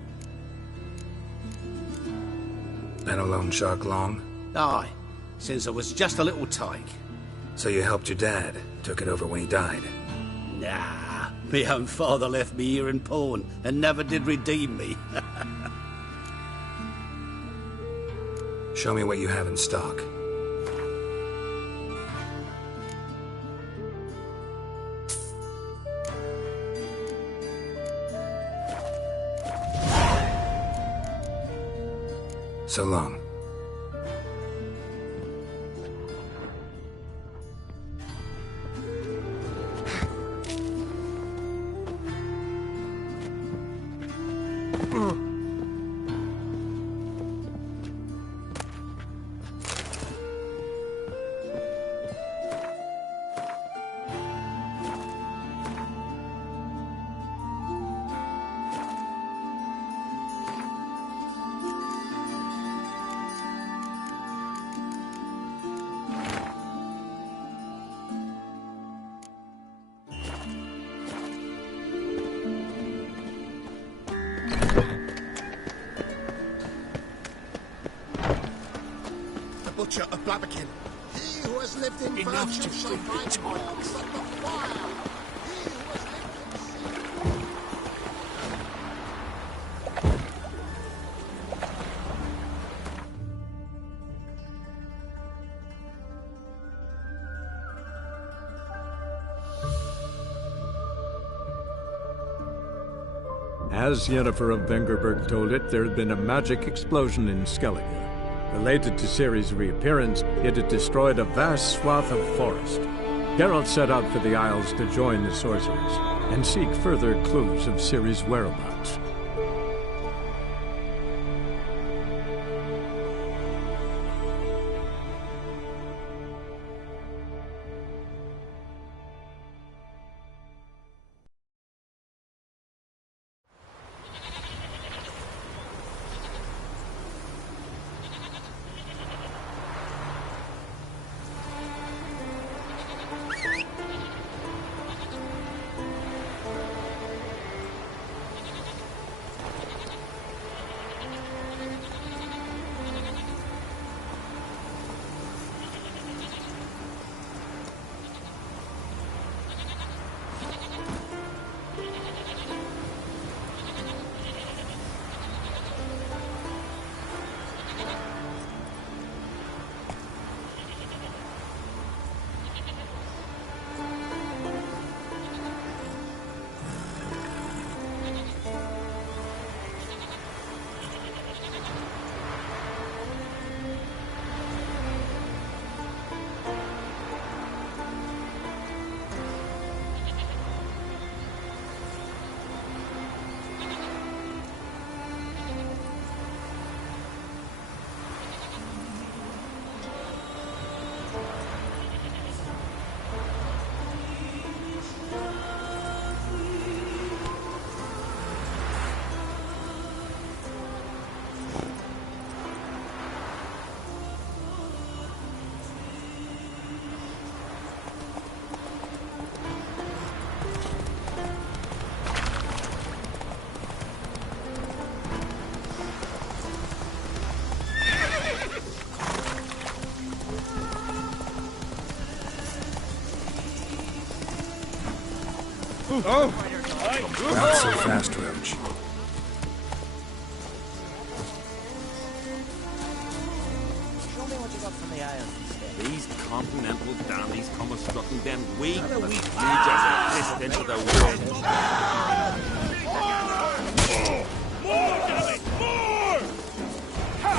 Been a loan shark long? Aye, since I was just a little tyke. So you helped your dad, took it over when he died? Nah, my own father left me here in pawn and never did redeem me. Show me what you have in stock. So long. Butcher of Blaviken. He who has lived in virtue shall find warmth at the fire. He who has lived in As Yennefer of Vengerberg told it, there had been a magic explosion in Skellige. Related to Ciri's reappearance, it had destroyed a vast swath of forest. Geralt set out for the Isles to join the sorcerers and seek further clues of Ciri's whereabouts. Not so fast, Roach. the Isles instead. These continental dandies come a-strutting them wee creatures and pissed into the wind. More, damn it! More! Ha!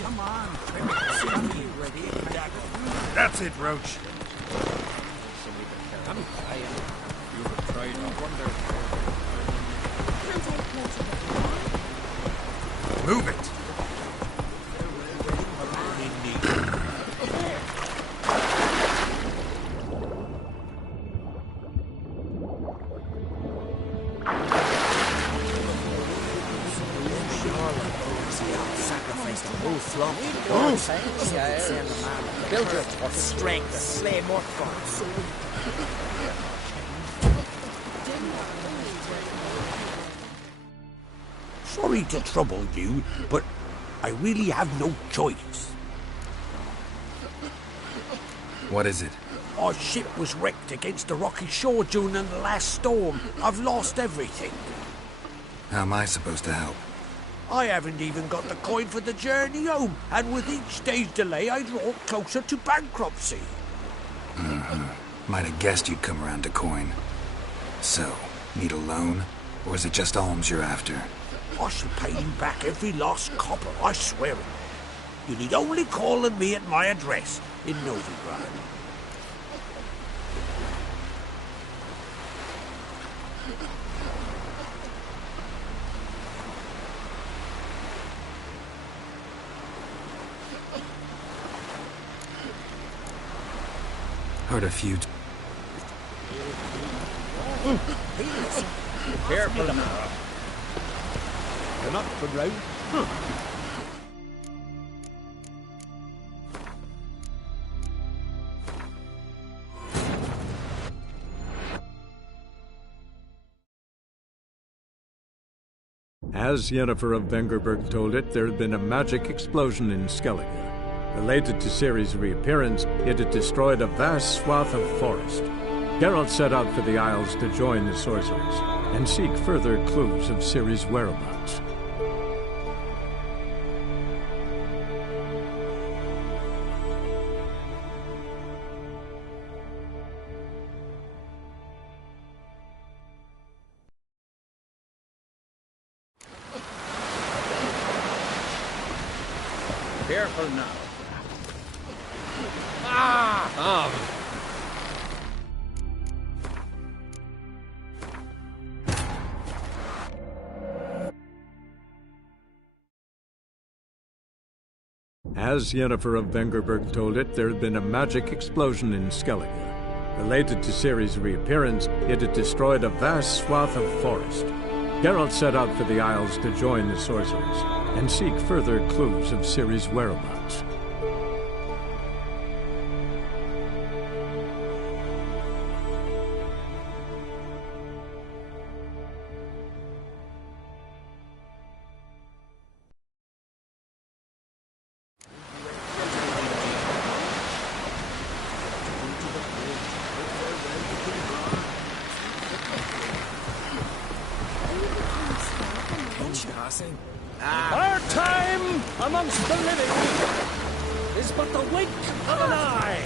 Come on, That's it, Roach. I'm trying. You were trying. I wonder. Move it! Sacrificed a whole flock. Build it for strength, slay more foes. Sorry to trouble you, but I really have no choice. What is it? Our ship was wrecked against the rocky shore during the last storm. I've lost everything. How am I supposed to help? I haven't even got the coin for the journey home, and with each day's delay, I draw closer to bankruptcy. Might have guessed you'd come around to coin. So, need a loan? Or is it just alms you're after? I shall pay you back every lost copper, I swear it. You need only call on me at my address in Novigrad. Heard a few. Careful now. You're not for round. As Yennefer of Vengerberg told it, there had been a magic explosion in Skellige. Related to Ciri's reappearance, it had destroyed a vast swath of forest. Geralt set out for the Isles to join the sorcerers and seek further clues of Ciri's whereabouts. Careful now. As Yennefer of Vengerberg told it, there had been a magic explosion in Skellige. Related to Ciri's reappearance, it had destroyed a vast swath of forest. Geralt set out for the Isles to join the sorcerers and seek further clues of Ciri's whereabouts. Our time amongst the living is but the wink of an eye.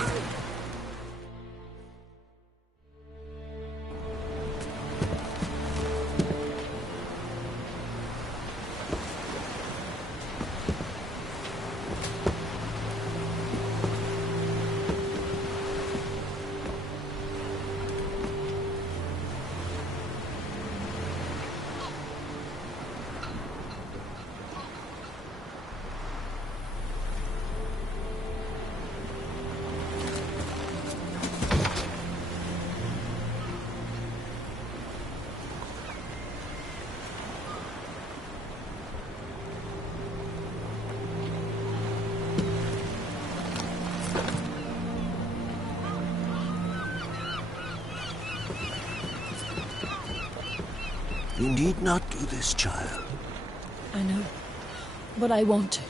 You need not do this, child. I know, but I want to.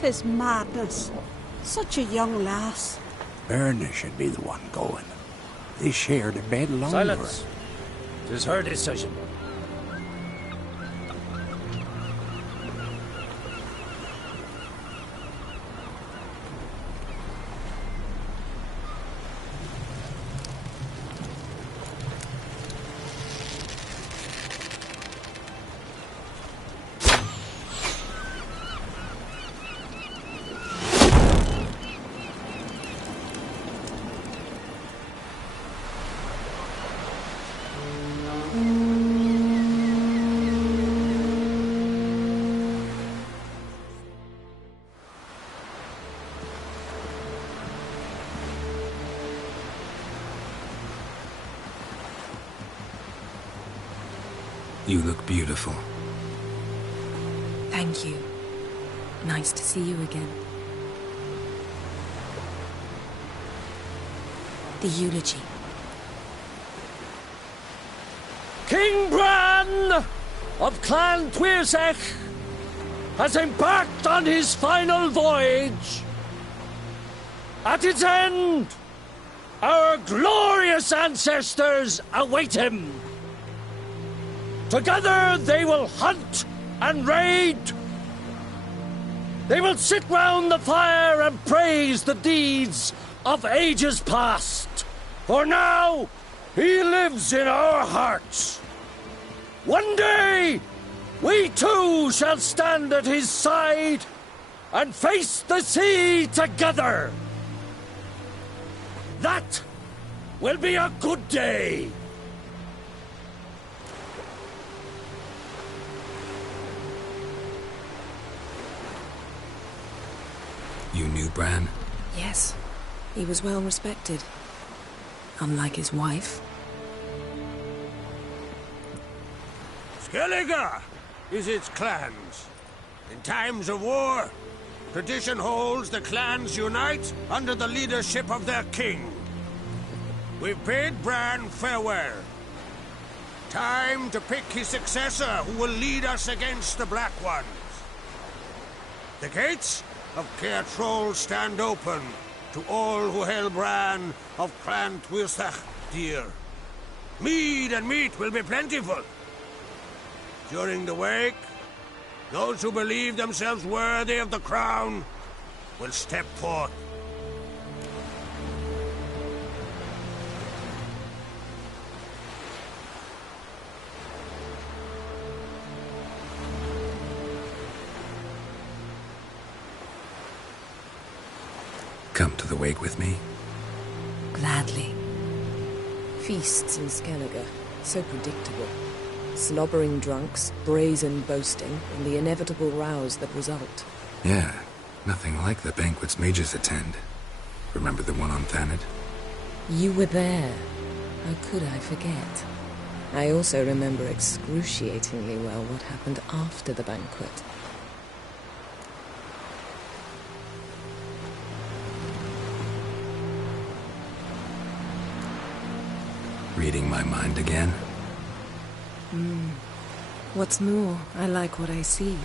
Tis madness. Such a young lass. Erna should be the one going. They shared a bed longer. Silence. 'Tis her decision. You look beautiful. Thank you. Nice to see you again. The eulogy. King Bran of Clan Tuirsech has embarked on his final voyage. At its end, our glorious ancestors await him. Together they will hunt and raid. They will sit round the fire and praise the deeds of ages past. For now, he lives in our hearts. One day, we too shall stand at his side and face the sea together. That will be a good day. You knew Bran? Yes, he was well respected. Unlike his wife. Skellige is its clans. In times of war, tradition holds the clans unite under the leadership of their king. We've bid Bran farewell. Time to pick his successor who will lead us against the Black Ones. The gates of Caer Troll stand open to all who held Bran of Clan Tuirsech dear. Mead and meat will be plentiful. During the wake, those who believe themselves worthy of the crown will step forth. Come to the wake with me? Gladly. Feasts in Skellige, so predictable. Slobbering drunks, brazen boasting, and the inevitable rows that result. Yeah, nothing like the banquets mages attend. Remember the one on Thanedd? You were there. How could I forget? I also remember excruciatingly well what happened after the banquet. Reading my mind again? What's more, I like what I see.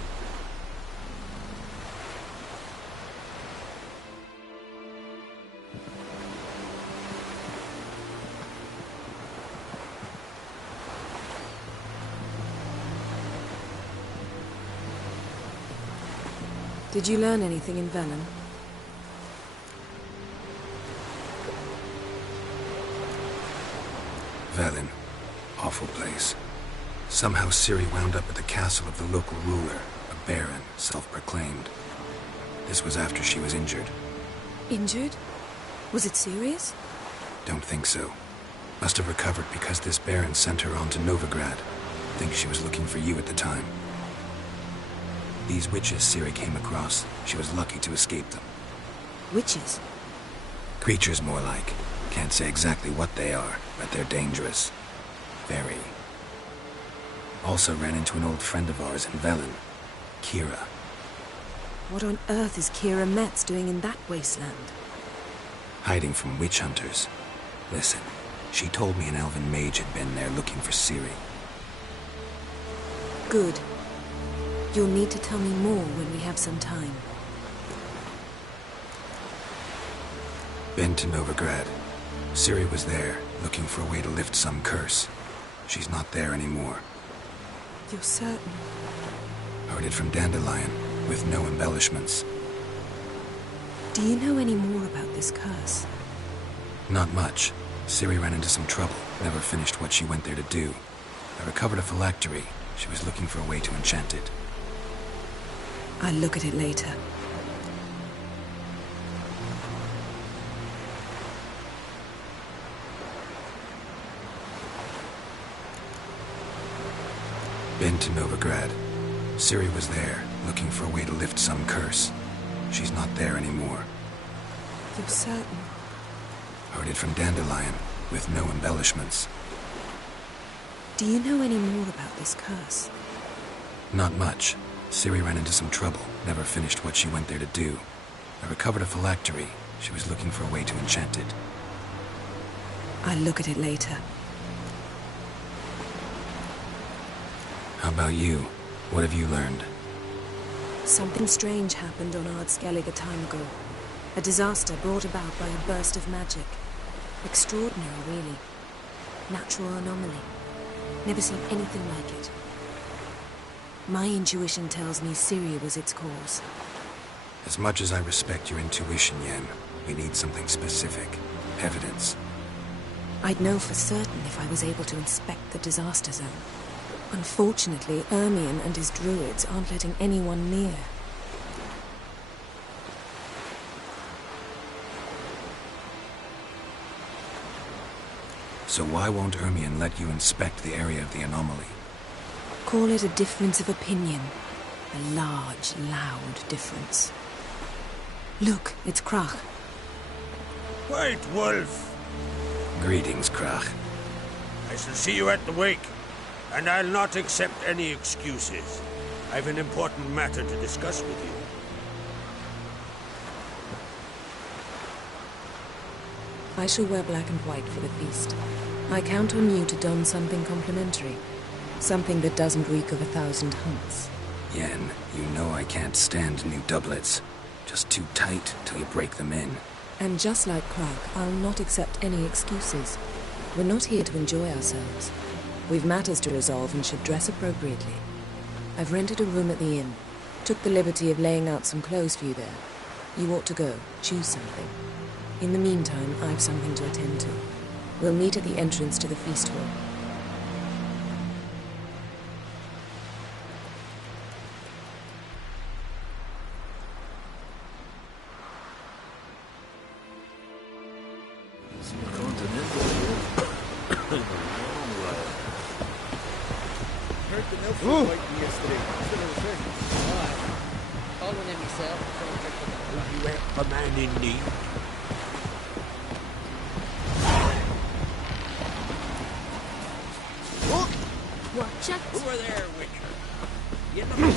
Did you learn anything in Velen? Velen. Awful place. Somehow Ciri wound up at the castle of the local ruler, a baron, self-proclaimed. This was after she was injured. Injured? Was it serious? Don't think so. Must have recovered because this baron sent her on to Novigrad. Think she was looking for you at the time. These witches Ciri came across, she was lucky to escape them. Witches? Creatures, more like. Can't say exactly what they are, but they're dangerous. Very. Also ran into an old friend of ours in Velen, Kira. What on earth is Kira Metz doing in that wasteland? Hiding from witch hunters. Listen, she told me an elven mage had been there looking for Ciri. Good. You'll need to tell me more when we have some time. Been to Novigrad. Ciri was there, looking for a way to lift some curse. She's not there anymore. You're certain? Heard it from Dandelion, with no embellishments. Do you know any more about this curse? Not much. Ciri ran into some trouble, never finished what she went there to do. I recovered a phylactery. She was looking for a way to enchant it. I'll look at it later. Been to Novigrad. Ciri was there, looking for a way to lift some curse. She's not there anymore. You're certain? Heard it from Dandelion, with no embellishments. Do you know any more about this curse? Not much. Ciri ran into some trouble, never finished what she went there to do. I recovered a phylactery. She was looking for a way to enchant it. I'll look at it later. How about you? What have you learned? Something strange happened on Ard Skellig a time ago. A disaster brought about by a burst of magic. Extraordinary, really. Natural anomaly. Never seen anything like it. My intuition tells me Ciri was its cause. As much as I respect your intuition, Yen, we need something specific. Evidence. I'd know for certain if I was able to inspect the disaster zone. Unfortunately, Ermion and his druids aren't letting anyone near. So why won't Ermion let you inspect the area of the anomaly? Call it a difference of opinion. A large, loud difference. Look, it's Krach. White Wolf! Greetings, Krach. I shall see you at the wake, and I'll not accept any excuses. I've an important matter to discuss with you. I shall wear black and white for the feast. I count on you to don something complimentary. Something that doesn't reek of 1,000 hunts. Yen, you know I can't stand new doublets. Just too tight till you break them in. And just like Krach, I'll not accept any excuses. We're not here to enjoy ourselves. We've matters to resolve and should dress appropriately. I've rented a room at the inn. Took the liberty of laying out some clothes for you there. You ought to go. Choose something. In the meantime, I've something to attend to. We'll meet at the entrance to the feast hall. Heard the milk was waiting yesterday. Call one of myself. You help a man in need. Watch out! Who are there, Witcher? You know from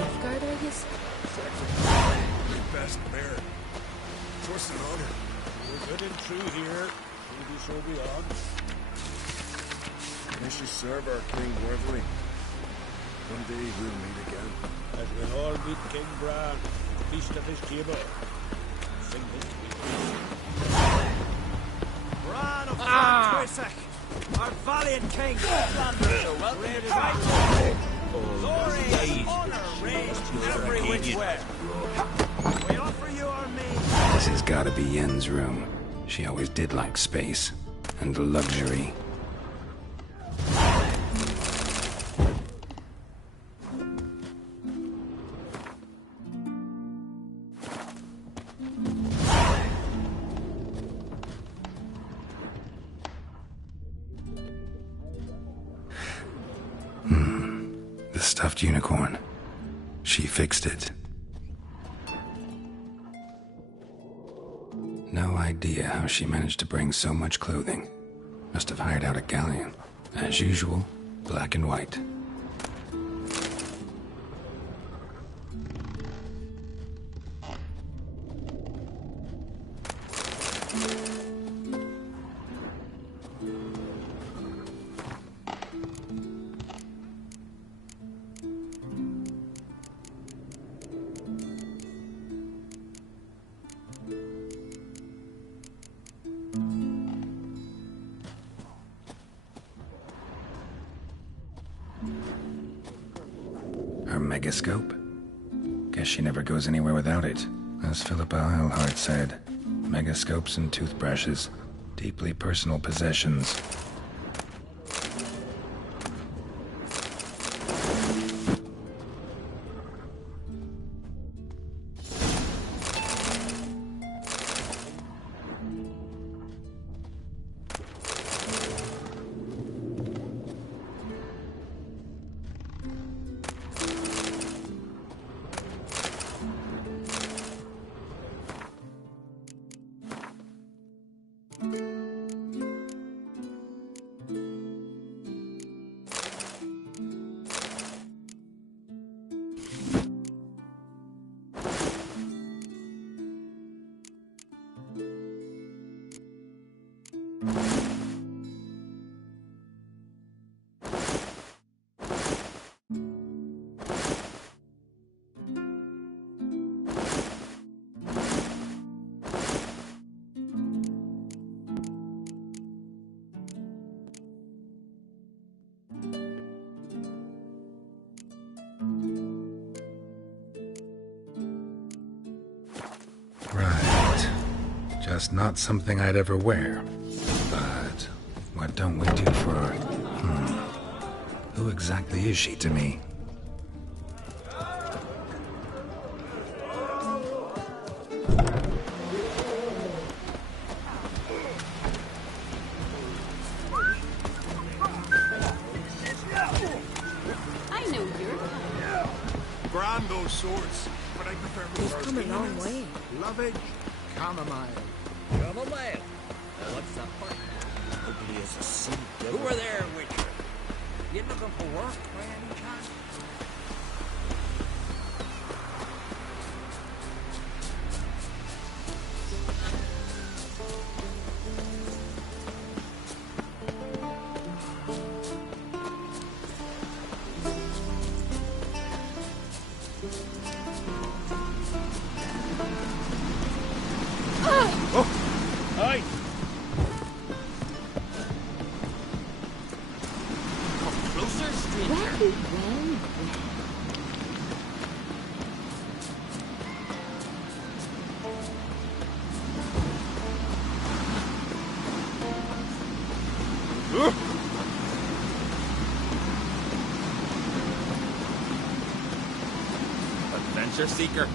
Nilfgaard, I guess? Your best bear. Choice and honor. We're good and true here. Maybe so beyond. We should serve our king worthily. One day we'll meet again. As we'll all meet King Bran, and feast at his table. Sing this to be Bran of Twisach, our valiant king, ready right. Glory and honor raised every which way. We offer you our mead. This has gotta be Yen's room. She always did like space. And luxury. stuffed unicorn. She fixed it. No idea how she managed to bring so much clothing. Must have hired out a galleon. As usual, black and white. Her megascope? Guess she never goes anywhere without it. As Philippa Eilhart said, megascopes and toothbrushes, deeply personal possessions. Right. Just not something I'd ever wear. But what don't we do for... Who exactly is she to me? I know you're... Grand those swords, but I prefer... We've come a long way. Lovage, chamomile. Chamomile? What's that part? Ugly as a sea devil. Who are there, Witcher? You looking for work, by any chance? Aye. Come closer, stranger. Adventure seeker.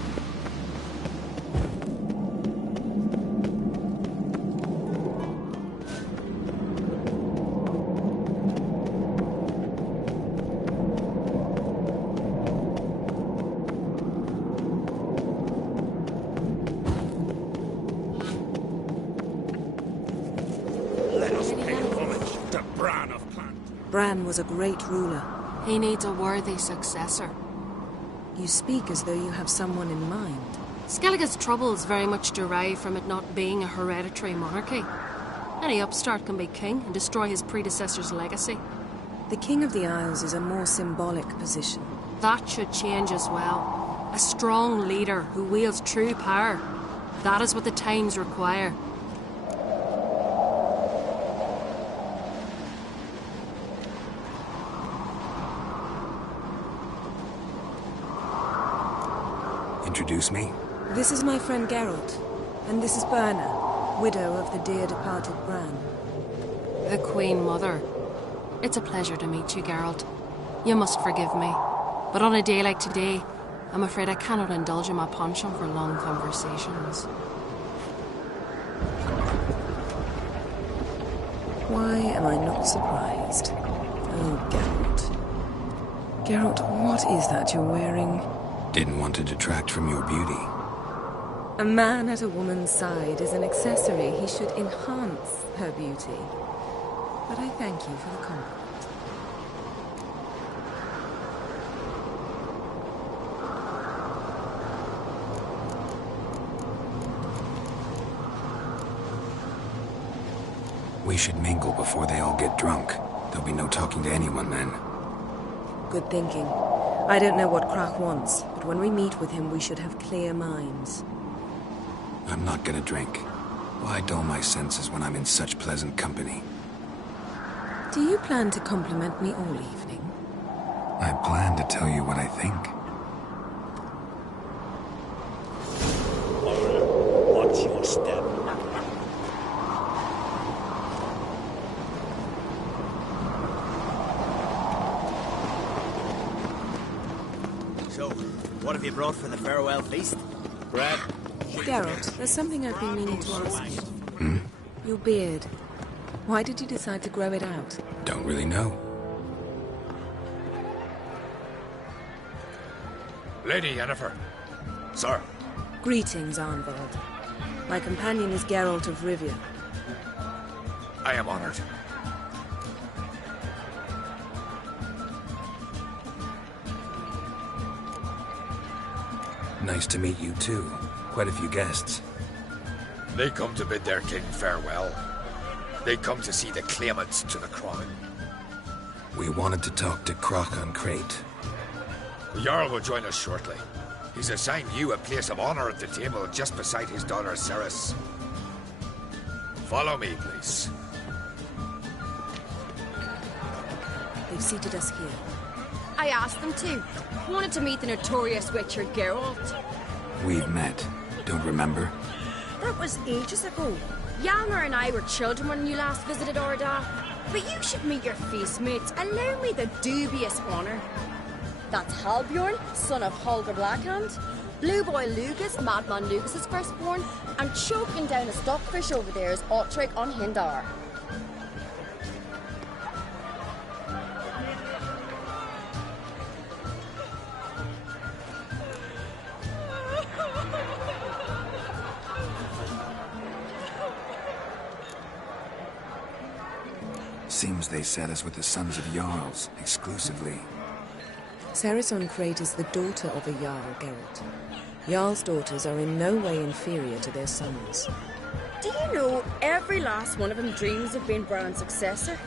Let us pay homage to Bran of Clan. Bran was a great ruler. He needs a worthy successor. You speak as though you have someone in mind. Skellige's troubles very much derive from it not being a hereditary monarchy. Any upstart can be king and destroy his predecessor's legacy. The King of the Isles is a more symbolic position. That should change as well. A strong leader who wields true power. That is what the times require. Introduce me? This is my friend Geralt, and this is Birna, widow of the dear departed Bran. The Queen Mother. It's a pleasure to meet you, Geralt. You must forgive me, but on a day like today, I'm afraid I cannot indulge in my penchant for long conversations. Why am I not surprised? Oh, Geralt. Geralt, what is that you're wearing? Didn't want to detract from your beauty. A man at a woman's side is an accessory. He should enhance her beauty. But I thank you for the compliment. We should mingle before they all get drunk. There'll be no talking to anyone then. Good thinking. I don't know what Crach wants, but when we meet with him, we should have clear minds. I'm not gonna drink. Why dull my senses when I'm in such pleasant company? Do you plan to compliment me all evening? I plan to tell you what I think. Watch your step. So, what have you brought for the farewell feast? Bread? Geralt, there's something I've been meaning to ask you. Hmm? Your beard. Why did you decide to grow it out? Don't really know. Lady Yennefer. Sir. Greetings, Arnvald. My companion is Geralt of Rivia. I am honored. Nice to meet you too. Quite a few guests. They come to bid their king farewell. They come to see the claimants to the crown. We wanted to talk to Crach an Crate. The Jarl will join us shortly. He's assigned you a place of honor at the table just beside his daughter Cerys. Follow me, please. They've seated us here. I asked them to. Wanted to meet the notorious Witcher Geralt. We've met. Don't remember? That was ages ago. Hjalmar and I were children when you last visited Ordar. But you should meet your feast mates. Allow me the dubious honor. That's Halbjorn, son of Holger Blackhand. Blue Boy Lugus, Madman Lugus' firstborn. And choking down a stockfish over there is Otrek on Hindar. Seems they set us with the sons of Jarls, exclusively. Cerys an Crate is the daughter of a Jarl, Geralt. Jarl's daughters are in no way inferior to their sons. Do you know every last one of them dreams of being Bran's successor?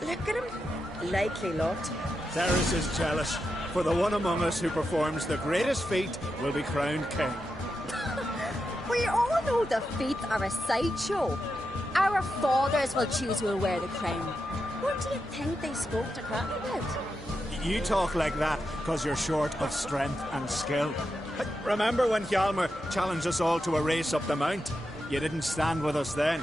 Look at him. Likely lot. Cerys is jealous, for the one among us who performs the greatest feat will be crowned king. We all know the feet are a sideshow. Our fathers will choose who will wear the crown. What do you think they spoke to Crach about? You talk like that because you're short of strength and skill. Remember when Hjalmar challenged us all to a race up the mount? You didn't stand with us then.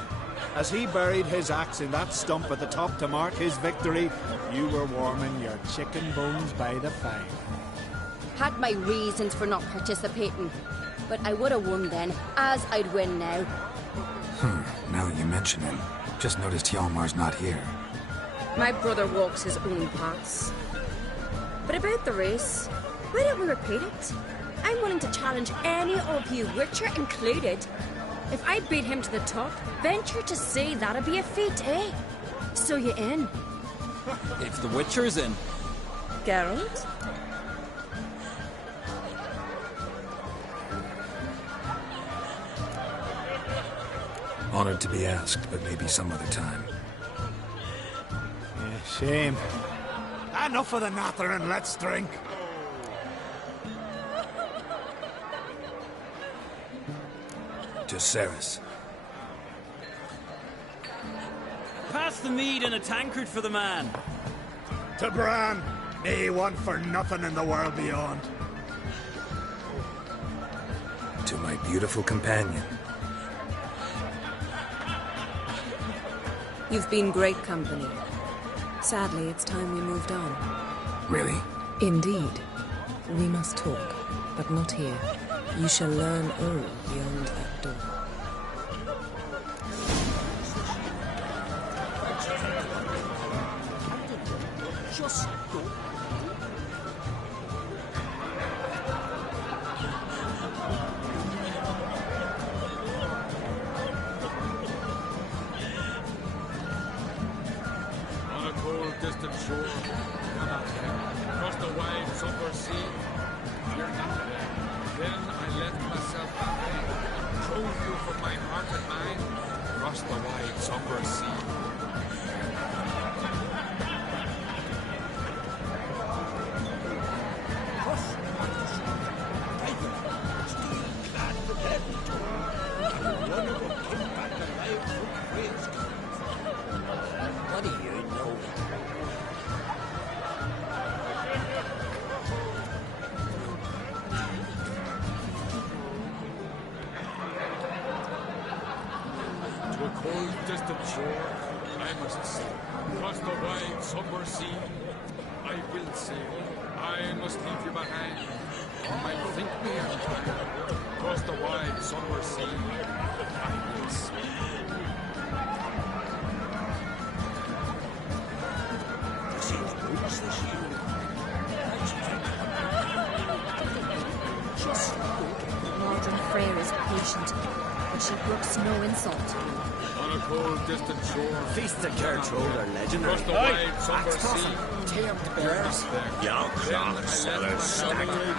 As he buried his axe in that stump at the top to mark his victory, you were warming your chicken bones by the fire. Had my reasons for not participating, but I would have won then, as I'd win now. Now that you mention it, just noticed Hjalmar's not here. My brother walks his own paths. But about the race, why don't we repeat it? I'm willing to challenge any of you, Witcher included. If I beat him to the top, venture to say that'd be a feat, eh? So you in? If the Witcher's in. Geralt? Honored to be asked, but maybe some other time. Yeah, shame. Enough of the nattering, let's drink. To Cerys. Pass the mead in a tankard for the man. To Bran, may he want for nothing in the world beyond. To my beautiful companion. You've been great company. Sadly, it's time we moved on. Really? Indeed. We must talk, but not here. You shall learn all beyond that door. cold, distant shore, I must sail. Across the wide, somber sea, I will sail. I must leave you behind. You might think me unkind. Across the wide, somber sea, I will sail. She's slow. Maldron Frere is patient, but she brooks no insult. On a cold, distant shore. Feasts of Gertrude are legendary. Across the wide, somber sea. Tamed bears. Young cloth sellers staggering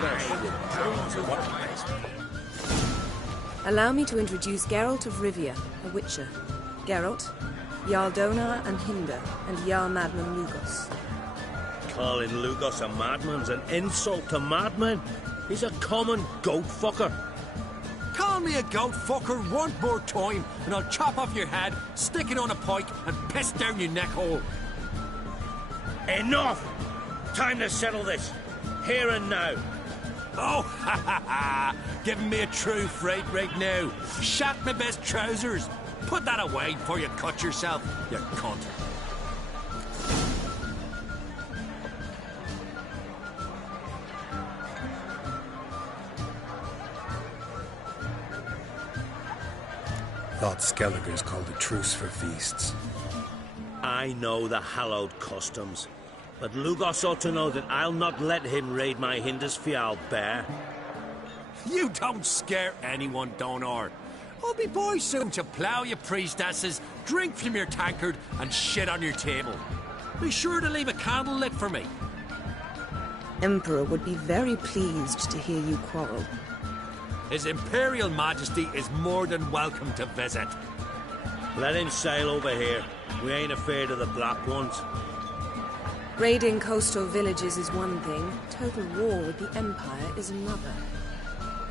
Allow me to introduce Geralt of Rivia, a witcher. Geralt, Jarl Donar and Hinder, and Jarl Madman Lugos. Calling Lugos a madman's an insult to madmen. He's a common goat fucker. Call me a goat fucker one more time, and I'll chop off your head, stick it on a pike, and piss down your neck hole. Enough! Time to settle this. Here and now. Oh, ha ha ha! Giving me a true fright right now. Shat my best trousers. Put that away before you cut yourself, you cunt. Thought Skelliger's called a truce for feasts. I know the hallowed customs, but Lugos ought to know that I'll not let him raid my Hindisfial bear. You don't scare anyone, Donar. I'll be boy soon to plough your priestesses, drink from your tankard, and shit on your table. Be sure to leave a candle lit for me. Emperor would be very pleased to hear you quarrel. His Imperial Majesty is more than welcome to visit. Let him sail over here. We ain't afraid of the Black Ones. Raiding coastal villages is one thing. Total war with the Empire is another.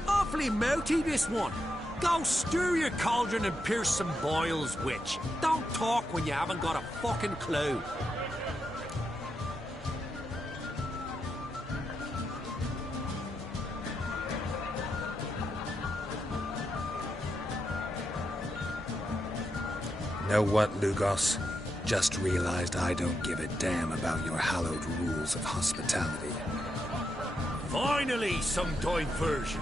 Awfully mouty, this one. Go stir your cauldron and pierce some boils, witch. Don't talk when you haven't got a fucking clue. Know what, Lugos? Just realized I don't give a damn about your hallowed rules of hospitality. Finally, some diversion.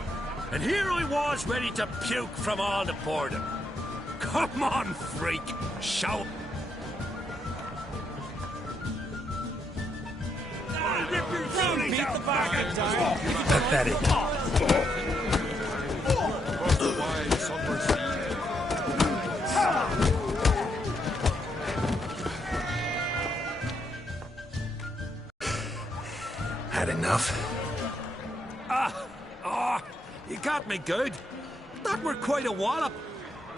And here I was ready to puke from all the boredom. Come on, freak. Show. Pathetic. Had enough? You got me good. That were quite a wallop.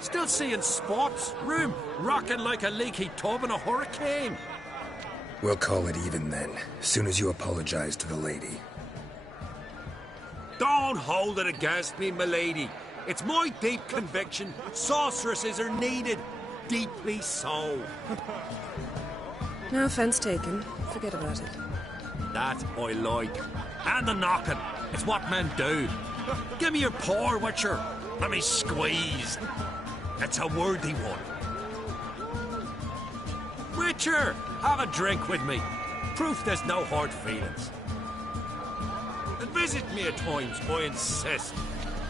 Still seeing spots, room rocking like a leaky tub in a hurricane. We'll call it even then, soon as you apologize to the lady. Don't hold it against me, milady. It's my deep conviction sorceresses are needed. Deeply so. No offense taken. Forget about it. That I like. And the knocking. It's what men do. Give me your paw, Witcher. Let me squeeze. It's a worthy one. Witcher, have a drink with me. Proof there's no hard feelings. And visit me at times, I insist.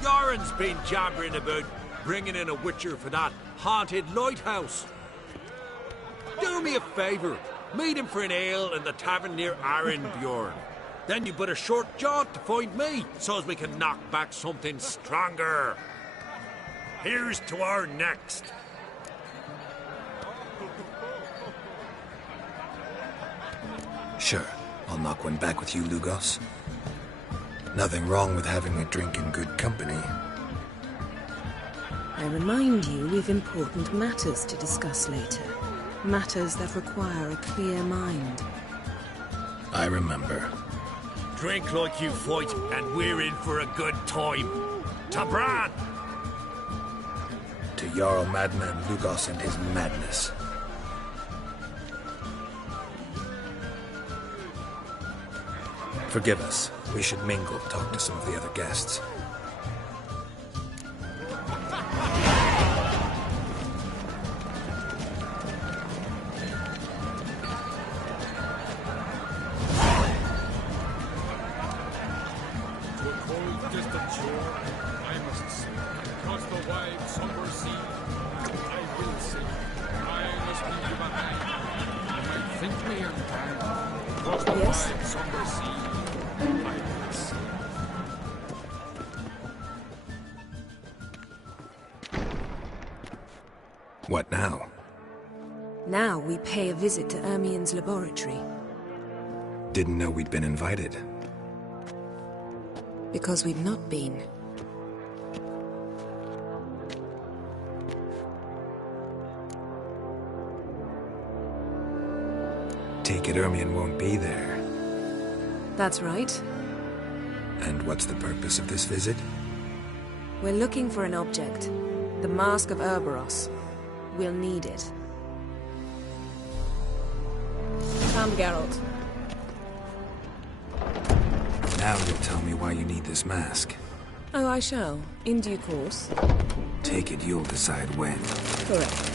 Yoren's been jabbering about bringing in a Witcher for that haunted lighthouse. Do me a favour. Meet him for an ale in the tavern near Arenbjorn. Then you but a short jaunt to find me, so as we can knock back something stronger. Here's to our next. Sure, I'll knock one back with you, Lugos. Nothing wrong with having a drink in good company. I remind you we've important matters to discuss later. Matters that require a clear mind. I remember. Drink like you fight, and we're in for a good time. To Bran! To Jarl Madman Lugos and his madness. Forgive us. We should mingle, talk to some of the other guests. the wide somber sea, I will sing. I must leave you behind. You might think me unkind. Across the wide somber sea, I will sing. What now? Now we pay a visit to Ermien's laboratory. Didn't know we'd been invited. Because we've not been. Take it Ermien won't be there. That's right. And what's the purpose of this visit? We're looking for an object. The Mask of Urboros. We'll need it. Come, Geralt. Now you'll tell me why you need this mask. Oh, I shall. In due course. Take it you'll decide when. Correct.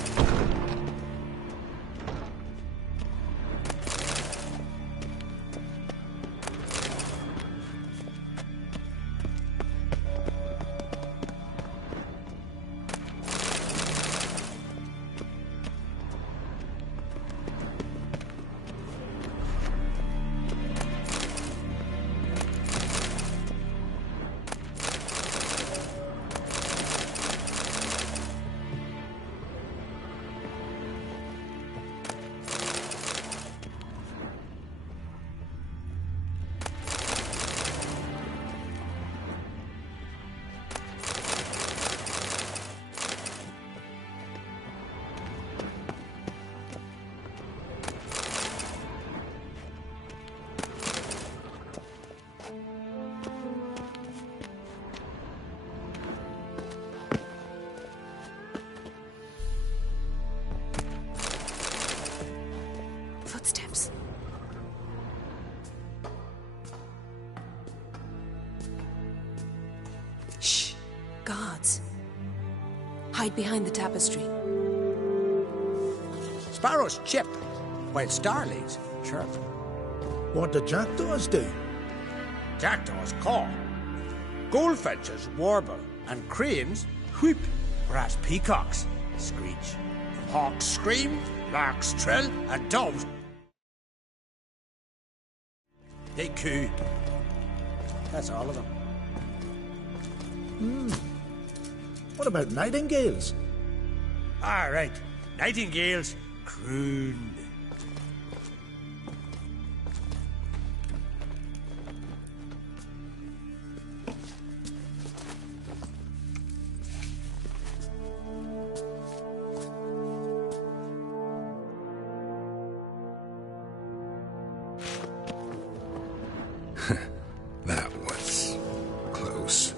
Footsteps. Shh. Guards. Hide behind the tapestry. Sparrows chip, while starlings chirp. What do jackdaws do? Jackdaws caw. Goldfinches warble, and cranes whoop, whereas peacocks screech. Hawks scream, larks trill, and doves they coo. That's all of them. What about nightingales? All right, nightingales croon. That was close.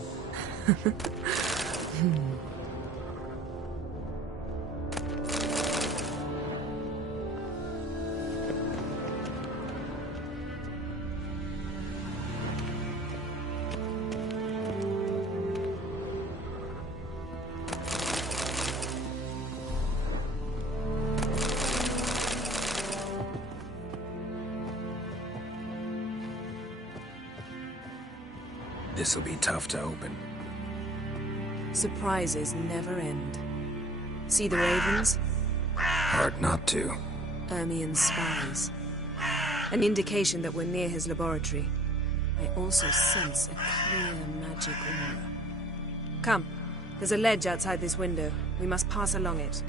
This'll be tough to open. Surprises never end. See the ravens? Hard not to. Ermien's spies. An indication that we're near his laboratory. I also sense a clear magic aura. Come. There's a ledge outside this window. We must pass along it.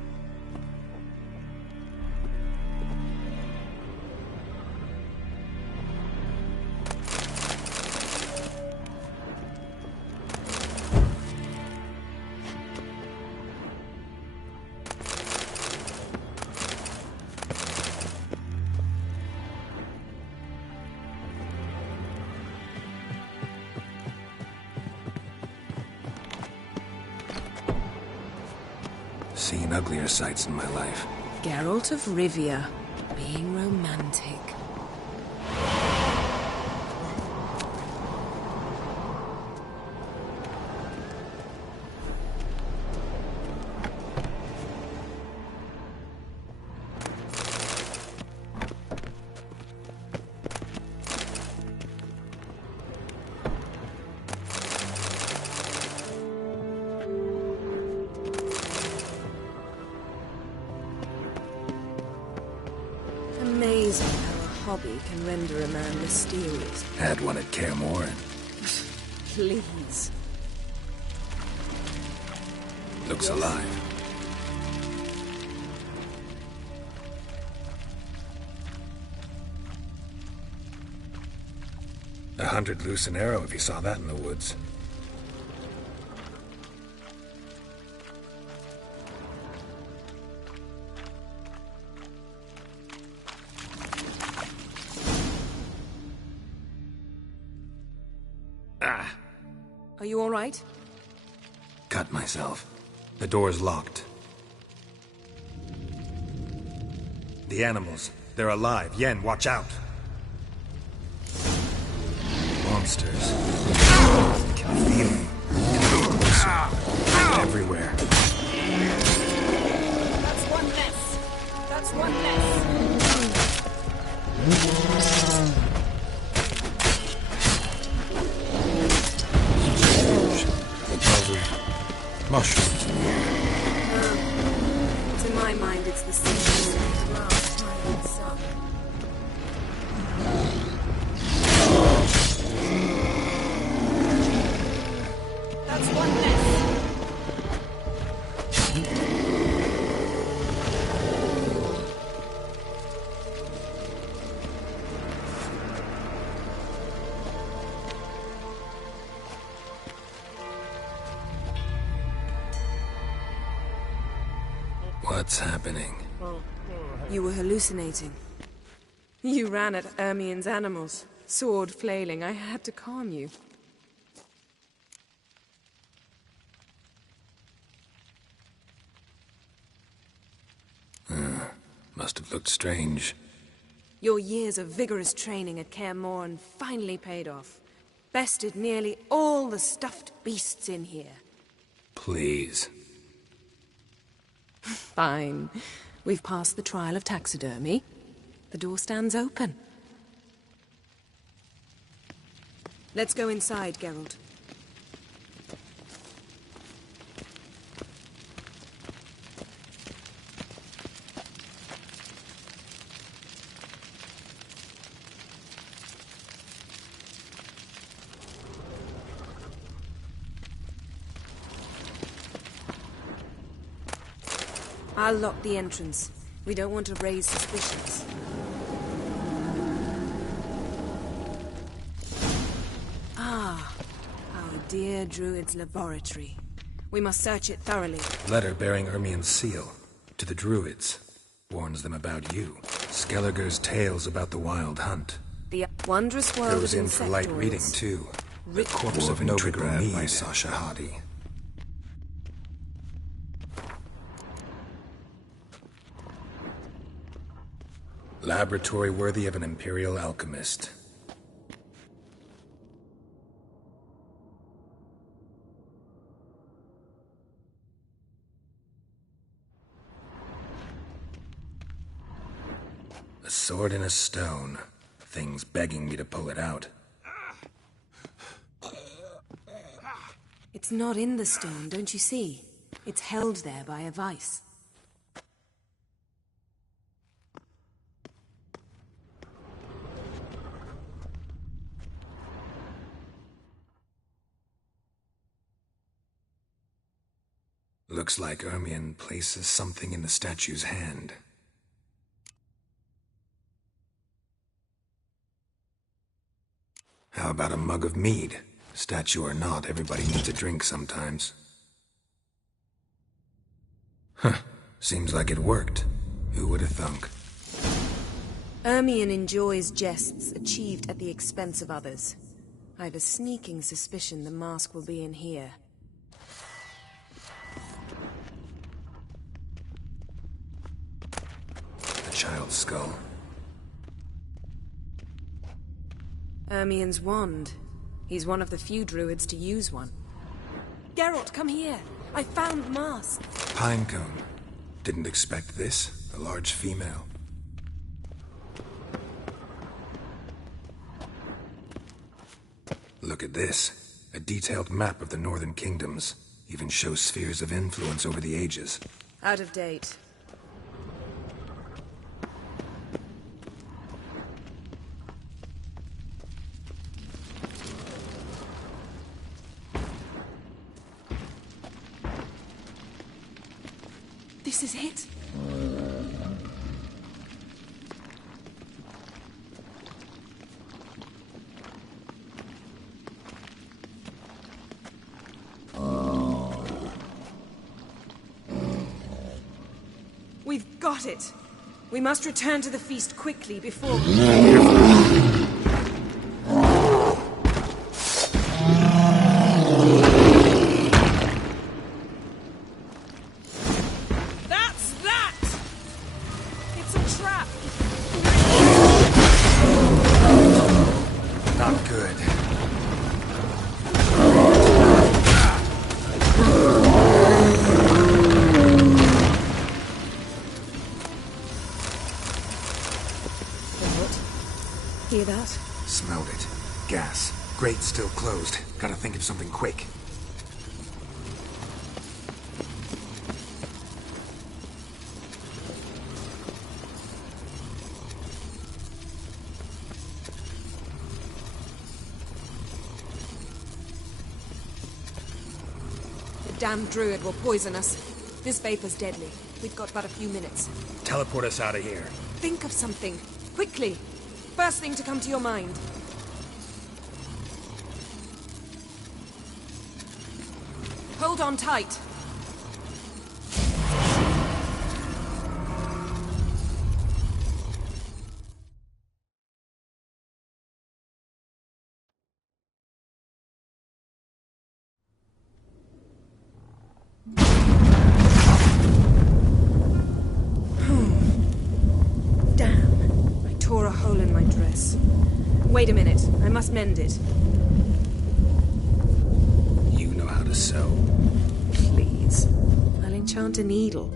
Seen uglier sights in my life. Geralt of Rivia, being romantic. amazing how a hobby can render a man mysterious. Had one at Kaer Morhen. Please. Looks alive. A 100 loose an arrow if you saw that in the woods. Are you all right? Cut myself. The door's locked. The animals. They're alive. Yen, watch out. Monsters. I can feel them. Closer. Everywhere. That's one less. That's one less. Mushrooms. To my mind, it's the same last time in sun. That's one less. What's happening? You were hallucinating. You ran at Ermien's animals, sword flailing. I had to calm you. Must have looked strange. Your years of vigorous training at Kaer Morhen finally paid off. Bested nearly all the stuffed beasts in here. Please. Fine. We've passed the trial of taxidermy. The door stands open. Let's go inside, Geralt. I'll lock the entrance. We don't want to raise suspicions. Ah, our dear Druid's laboratory. We must search it thoroughly. Letter bearing Ermien's seal. To the Druids. Warns them about you. Skelliger's tales about the wild hunt. The wondrous world Goes of in for light insectoids. reading, too. The Corpse of Novigrad by Sasha Hadi. Laboratory worthy of an Imperial alchemist. A sword in a stone. Thing's begging me to pull it out. It's not in the stone, don't you see? It's held there by a vice. Looks like Ermien places something in the statue's hand. How about a mug of mead? Statue or not, everybody needs a drink sometimes. Huh. Seems like it worked. Who would have thunk? Ermien enjoys jests achieved at the expense of others. I've a sneaking suspicion the mask will be in here. A child's skull. Ermien's wand. He's one of the few druids to use one. Geralt, come here. I found the mask. Pinecone. Didn't expect this. A large female. Look at this. A detailed map of the Northern Kingdoms. Even shows spheres of influence over the ages. Out of date. This is it. We've got it. We must return to the feast quickly before... That's that! It's a trap! Not good. Hear that? Smelled it. Gas. Grate still closed. Gotta think of something quick. The damned druid will poison us. This vapor's deadly. We've got but a few minutes. Teleport us out of here. Think of something. Quickly. First thing to come to your mind. Hold on tight. Tore a hole in my dress. Wait a minute. I must mend it. You know how to sew. Please. I'll enchant a needle.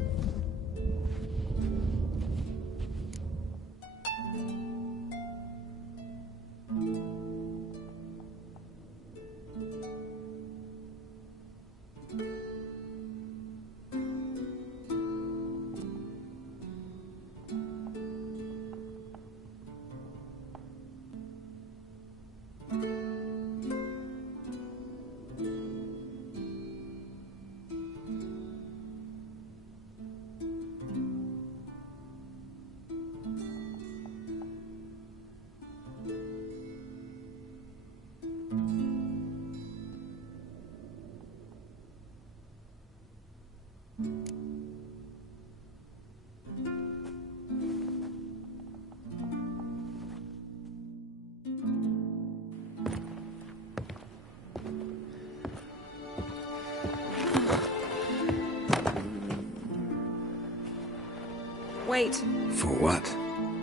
Wait. For what?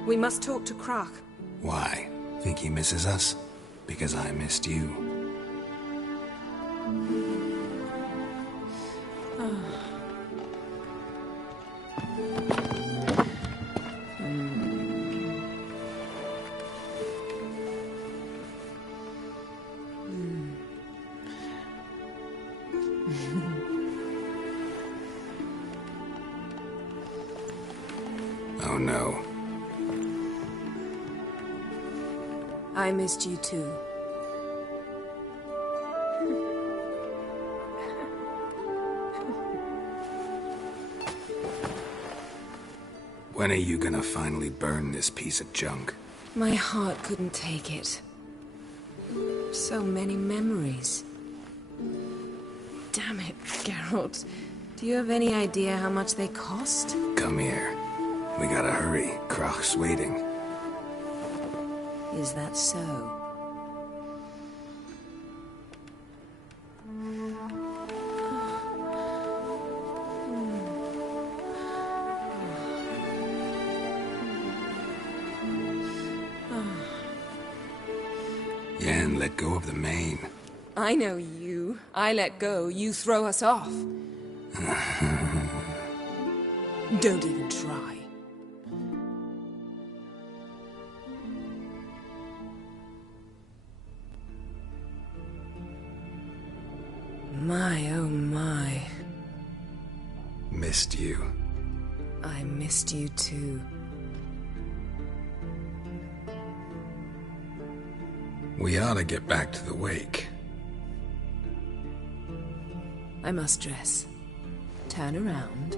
We must talk to Croc. Why? Think he misses us? Because I missed you. Oh no. I missed you too. When are you gonna finally burn this piece of junk? My heart couldn't take it. So many memories. Damn it, Geralt. Do you have any idea how much they cost? Come here. We gotta hurry. Croc's waiting. Is that so? Yen, let go of the mane. I know you. I let go, you throw us off. Don't even try. My, oh my. Missed you. I missed you too. We ought to get back to the wake. I must dress. Turn around.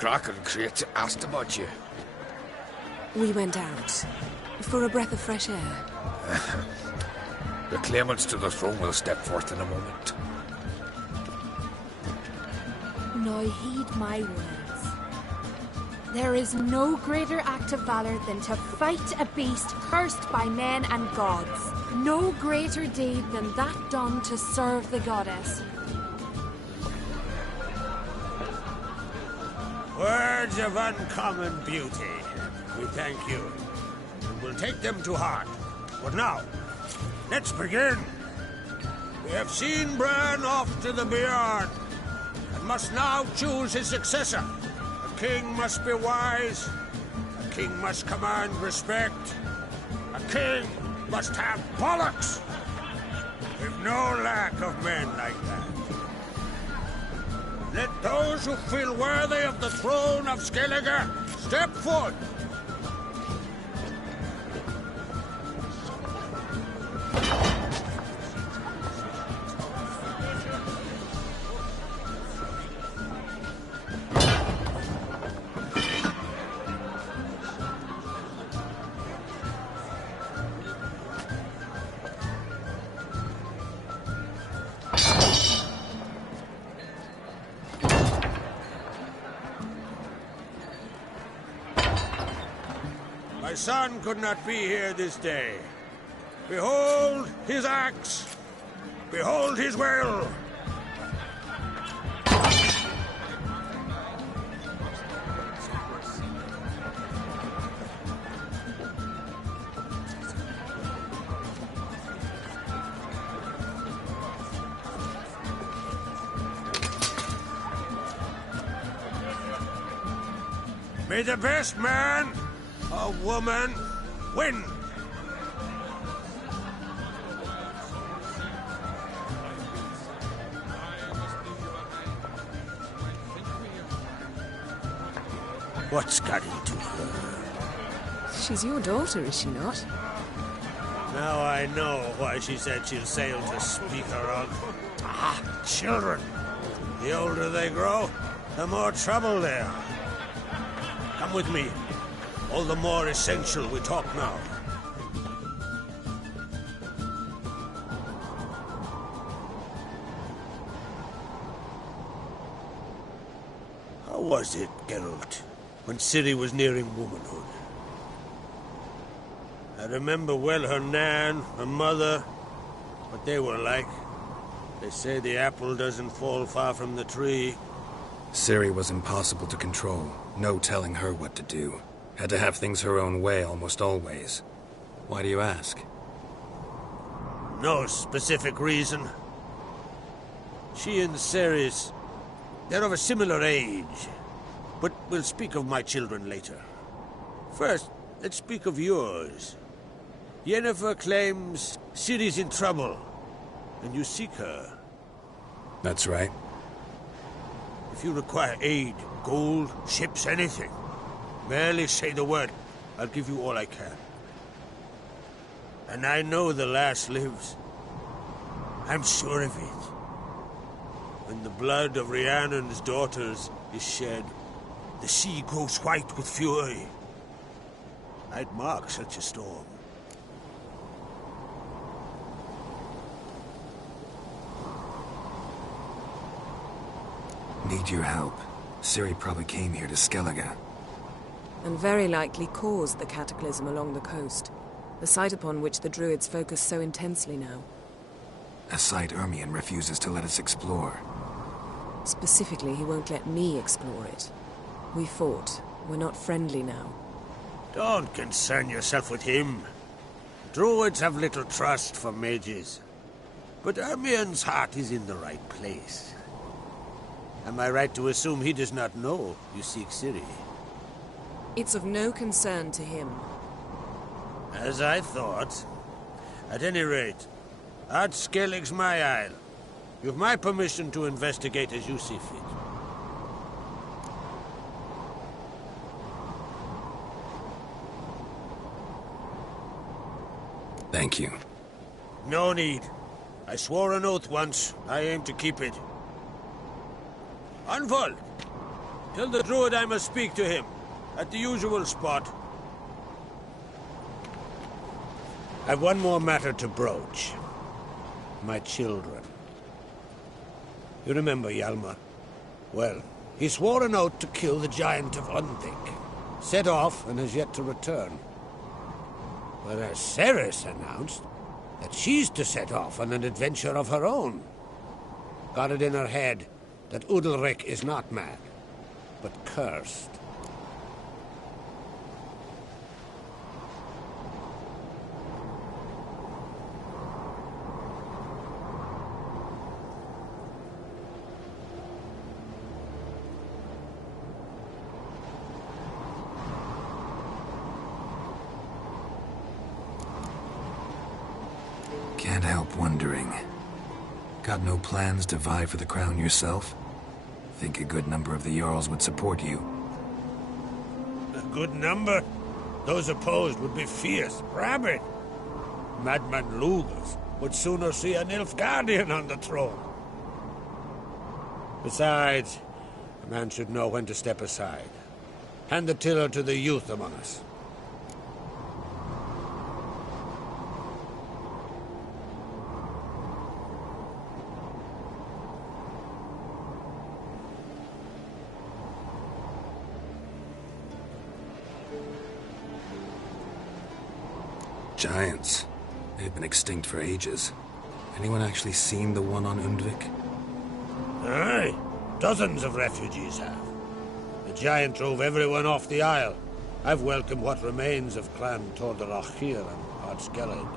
Kraken Crate asked about you. We went out. For a breath of fresh air. The claimants to the throne will step forth in a moment. Now heed my words. There is no greater act of valor than to fight a beast cursed by men and gods. No greater deed than that done to serve the goddess. Words of uncommon beauty. We thank you. And we'll take them to heart. But now, let's begin. We have seen Bran off to the beyond, and must now choose his successor. A king must be wise. A king must command respect. A king must have bollocks. We've no lack of men like that. Let those who feel worthy of the throne of Skellige step forth. My son could not be here this day. Behold his axe. Behold his will. May the best man or woman win. What's got into her? She's your daughter, is she not? Now I know why she said she'll sail to Speaker of. Ah, children. The older they grow, the more trouble they are. Come with me. All the more essential we talk now. How was it, Geralt, when Ciri was nearing womanhood? I remember well her nan, her mother, what they were like. They say the apple doesn't fall far from the tree. Ciri was impossible to control. No telling her what to do. Had to have things her own way almost always. Why do you ask? No specific reason. She and Ceres, they're of a similar age. But we'll speak of my children later. First, let's speak of yours. Yennefer claims Ciri's in trouble, and you seek her. That's right. If you require aid, gold, ships, anything, merely say the word. I'll give you all I can. And I know the lass lives. I'm sure of it. When the blood of Rhiannon's daughters is shed, the sea grows white with fury. I'd mark such a storm. Need your help. Ciri probably came here to Skellige. And very likely caused the cataclysm along the coast, the site upon which the Druids focus so intensely now. A site Ermion refuses to let us explore. Specifically, he won't let me explore it. We fought. We're not friendly now. Don't concern yourself with him. Druids have little trust for mages. But Ermion's heart is in the right place. Am I right to assume he does not know you seek Ciri? It's of no concern to him. As I thought. At any rate, Ard Skellig's my isle. You've my permission to investigate as you see fit. Thank you. No need. I swore an oath once. I aim to keep it. Unfold! Tell the druid I must speak to him, at the usual spot. I've one more matter to broach. My children. You remember Hjalmar? Well, he swore an oath to kill the Giant of Undvik. Set off and has yet to return. Whereas Cerys announced that she's to set off on an adventure of her own. Got it in her head that Udalryk is not mad, but cursed. Can't help wondering. Got no plans to vie for the crown yourself? Think a good number of the Jarls would support you. A good number? Those opposed would be fierce, rabid. Madman Lugus would sooner see an Nilfgaardian on the throne. Besides, a man should know when to step aside. Hand the tiller to the youth among us. Giants. They've been extinct for ages. Anyone actually seen the one on Undvik? Aye. Dozens of refugees have. The giant drove everyone off the Isle. I've welcomed what remains of Clan Tordarachir and Ardskellig.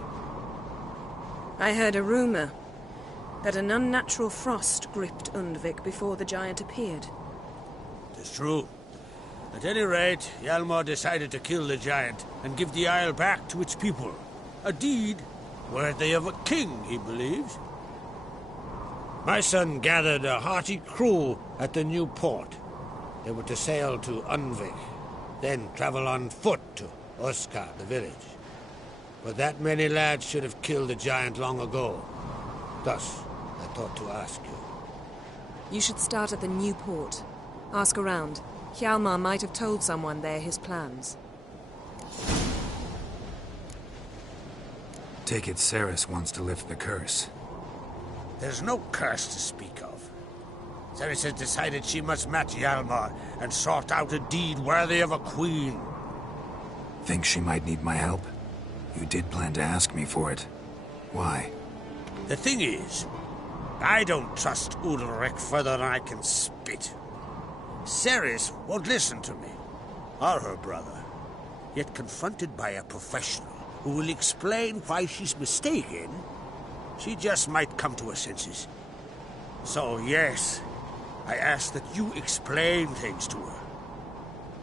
I heard a rumor that an unnatural frost gripped Undvik before the giant appeared. It's true. At any rate, Hjalmar decided to kill the giant and give the Isle back to its people. A deed worthy of a king, he believes. My son gathered a hearty crew at the new port. They were to sail to Undvik, then travel on foot to Oskar, the village. But that many lads should have killed the giant long ago. Thus, I thought to ask you. You should start at the new port. Ask around. Hjalmar might have told someone there his plans. Take it Cerys wants to lift the curse. There's no curse to speak of. Cerys has decided she must match Hjalmar and sort out a deed worthy of a queen. Think she might need my help? You did plan to ask me for it. Why? The thing is, I don't trust Udalryk further than I can spit. Cerys won't listen to me, or her brother. Yet confronted by a professional who will explain why she's mistaken, she just might come to her senses. So yes, I ask that you explain things to her,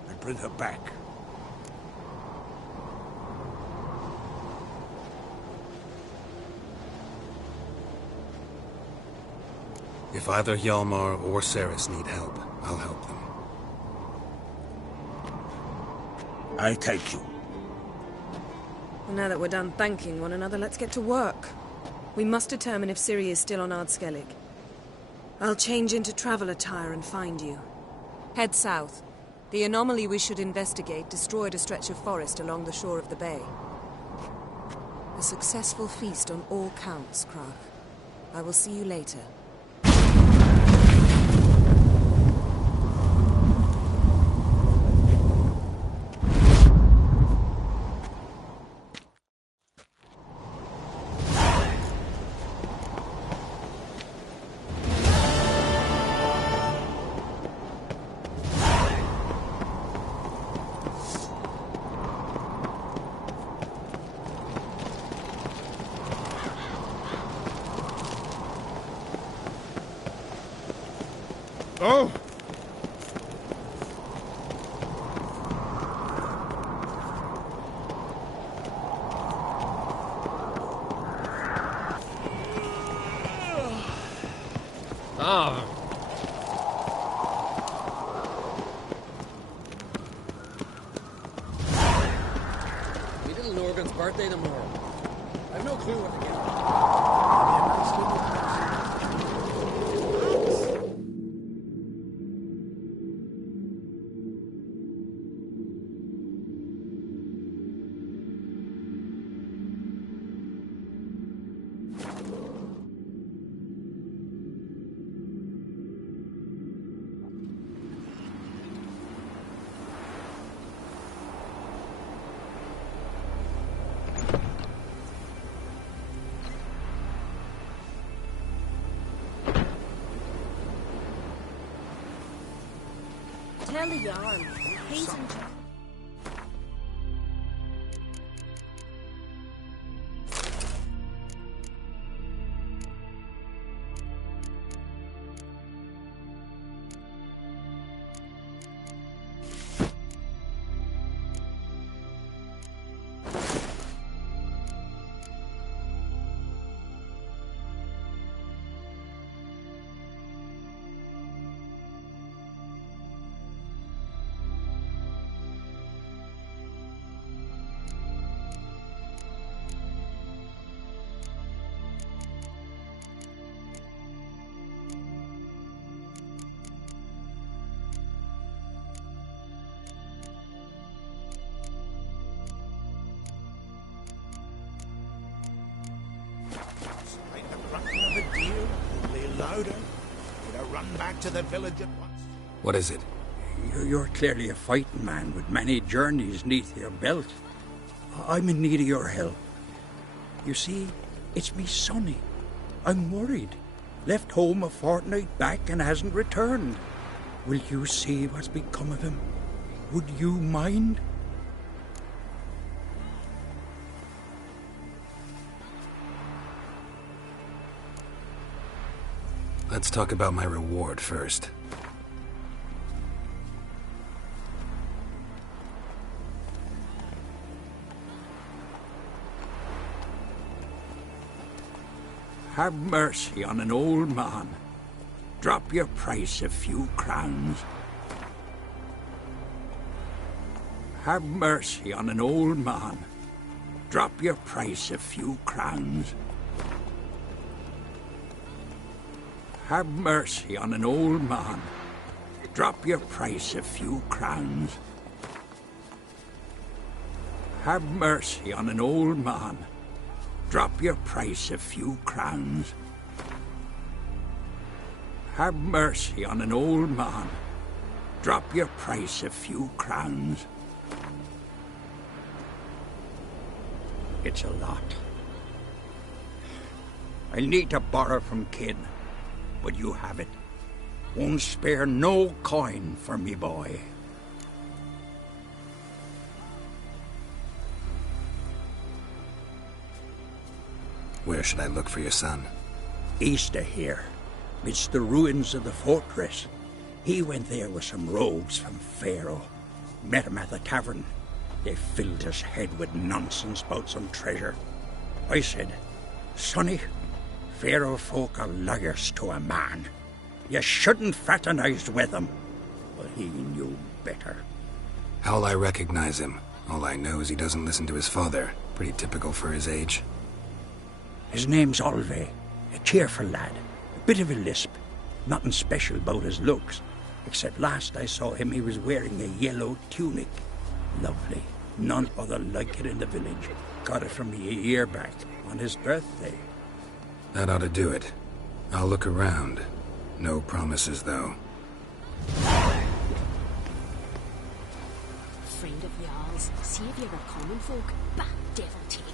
and bring her back. If either Hjalmar or Cerys need help, I'll help them. I thank you. Well, now that we're done thanking one another, let's get to work. We must determine if Ciri is still on Ardskellig. I'll change into travel attire and find you. Head south. The anomaly we should investigate destroyed a stretch of forest along the shore of the bay. A successful feast on all counts, Krach. I will see you later. Oh! Ah. We little Norgan's birthday tomorrow. I've no clue what to get. Tell the Jarl. He's in charge. Louder. Could I run back to the village at once? What is it? You're clearly a fighting man with many journeys neath your belt. I'm in need of your help. You see, it's me Sonny. I'm worried. Left home a fortnight back and hasn't returned. Will you see what's become of him? Would you mind? Let's talk about my reward first. Have mercy on an old man. Drop your price a few crowns. Have mercy on an old man. Drop your price a few crowns. Have mercy on an old man. Drop your price a few crowns. Have mercy on an old man. Drop your price a few crowns. Have mercy on an old man. Drop your price a few crowns. It's a lot. I'll need to borrow from kin. But you have it. Won't spare no coin for me boy. Where should I look for your son? East of here, midst the ruins of the fortress. He went there with some rogues from Pharaoh. Met him at the tavern. They filled his head with nonsense about some treasure. I said, Sonny, Pharaoh folk are liars to a man. You shouldn't fraternize with them. But he knew better. How'll I recognize him? All I know is he doesn't listen to his father. Pretty typical for his age. His name's Olve. A cheerful lad. A bit of a lisp. Nothing special about his looks. Except last I saw him he was wearing a yellow tunic. Lovely. None other like it in the village. Got it from me a year back, on his birthday. That ought to do it. I'll look around. No promises, though. Friend of Jarl's, save your common folk. Bah, devil take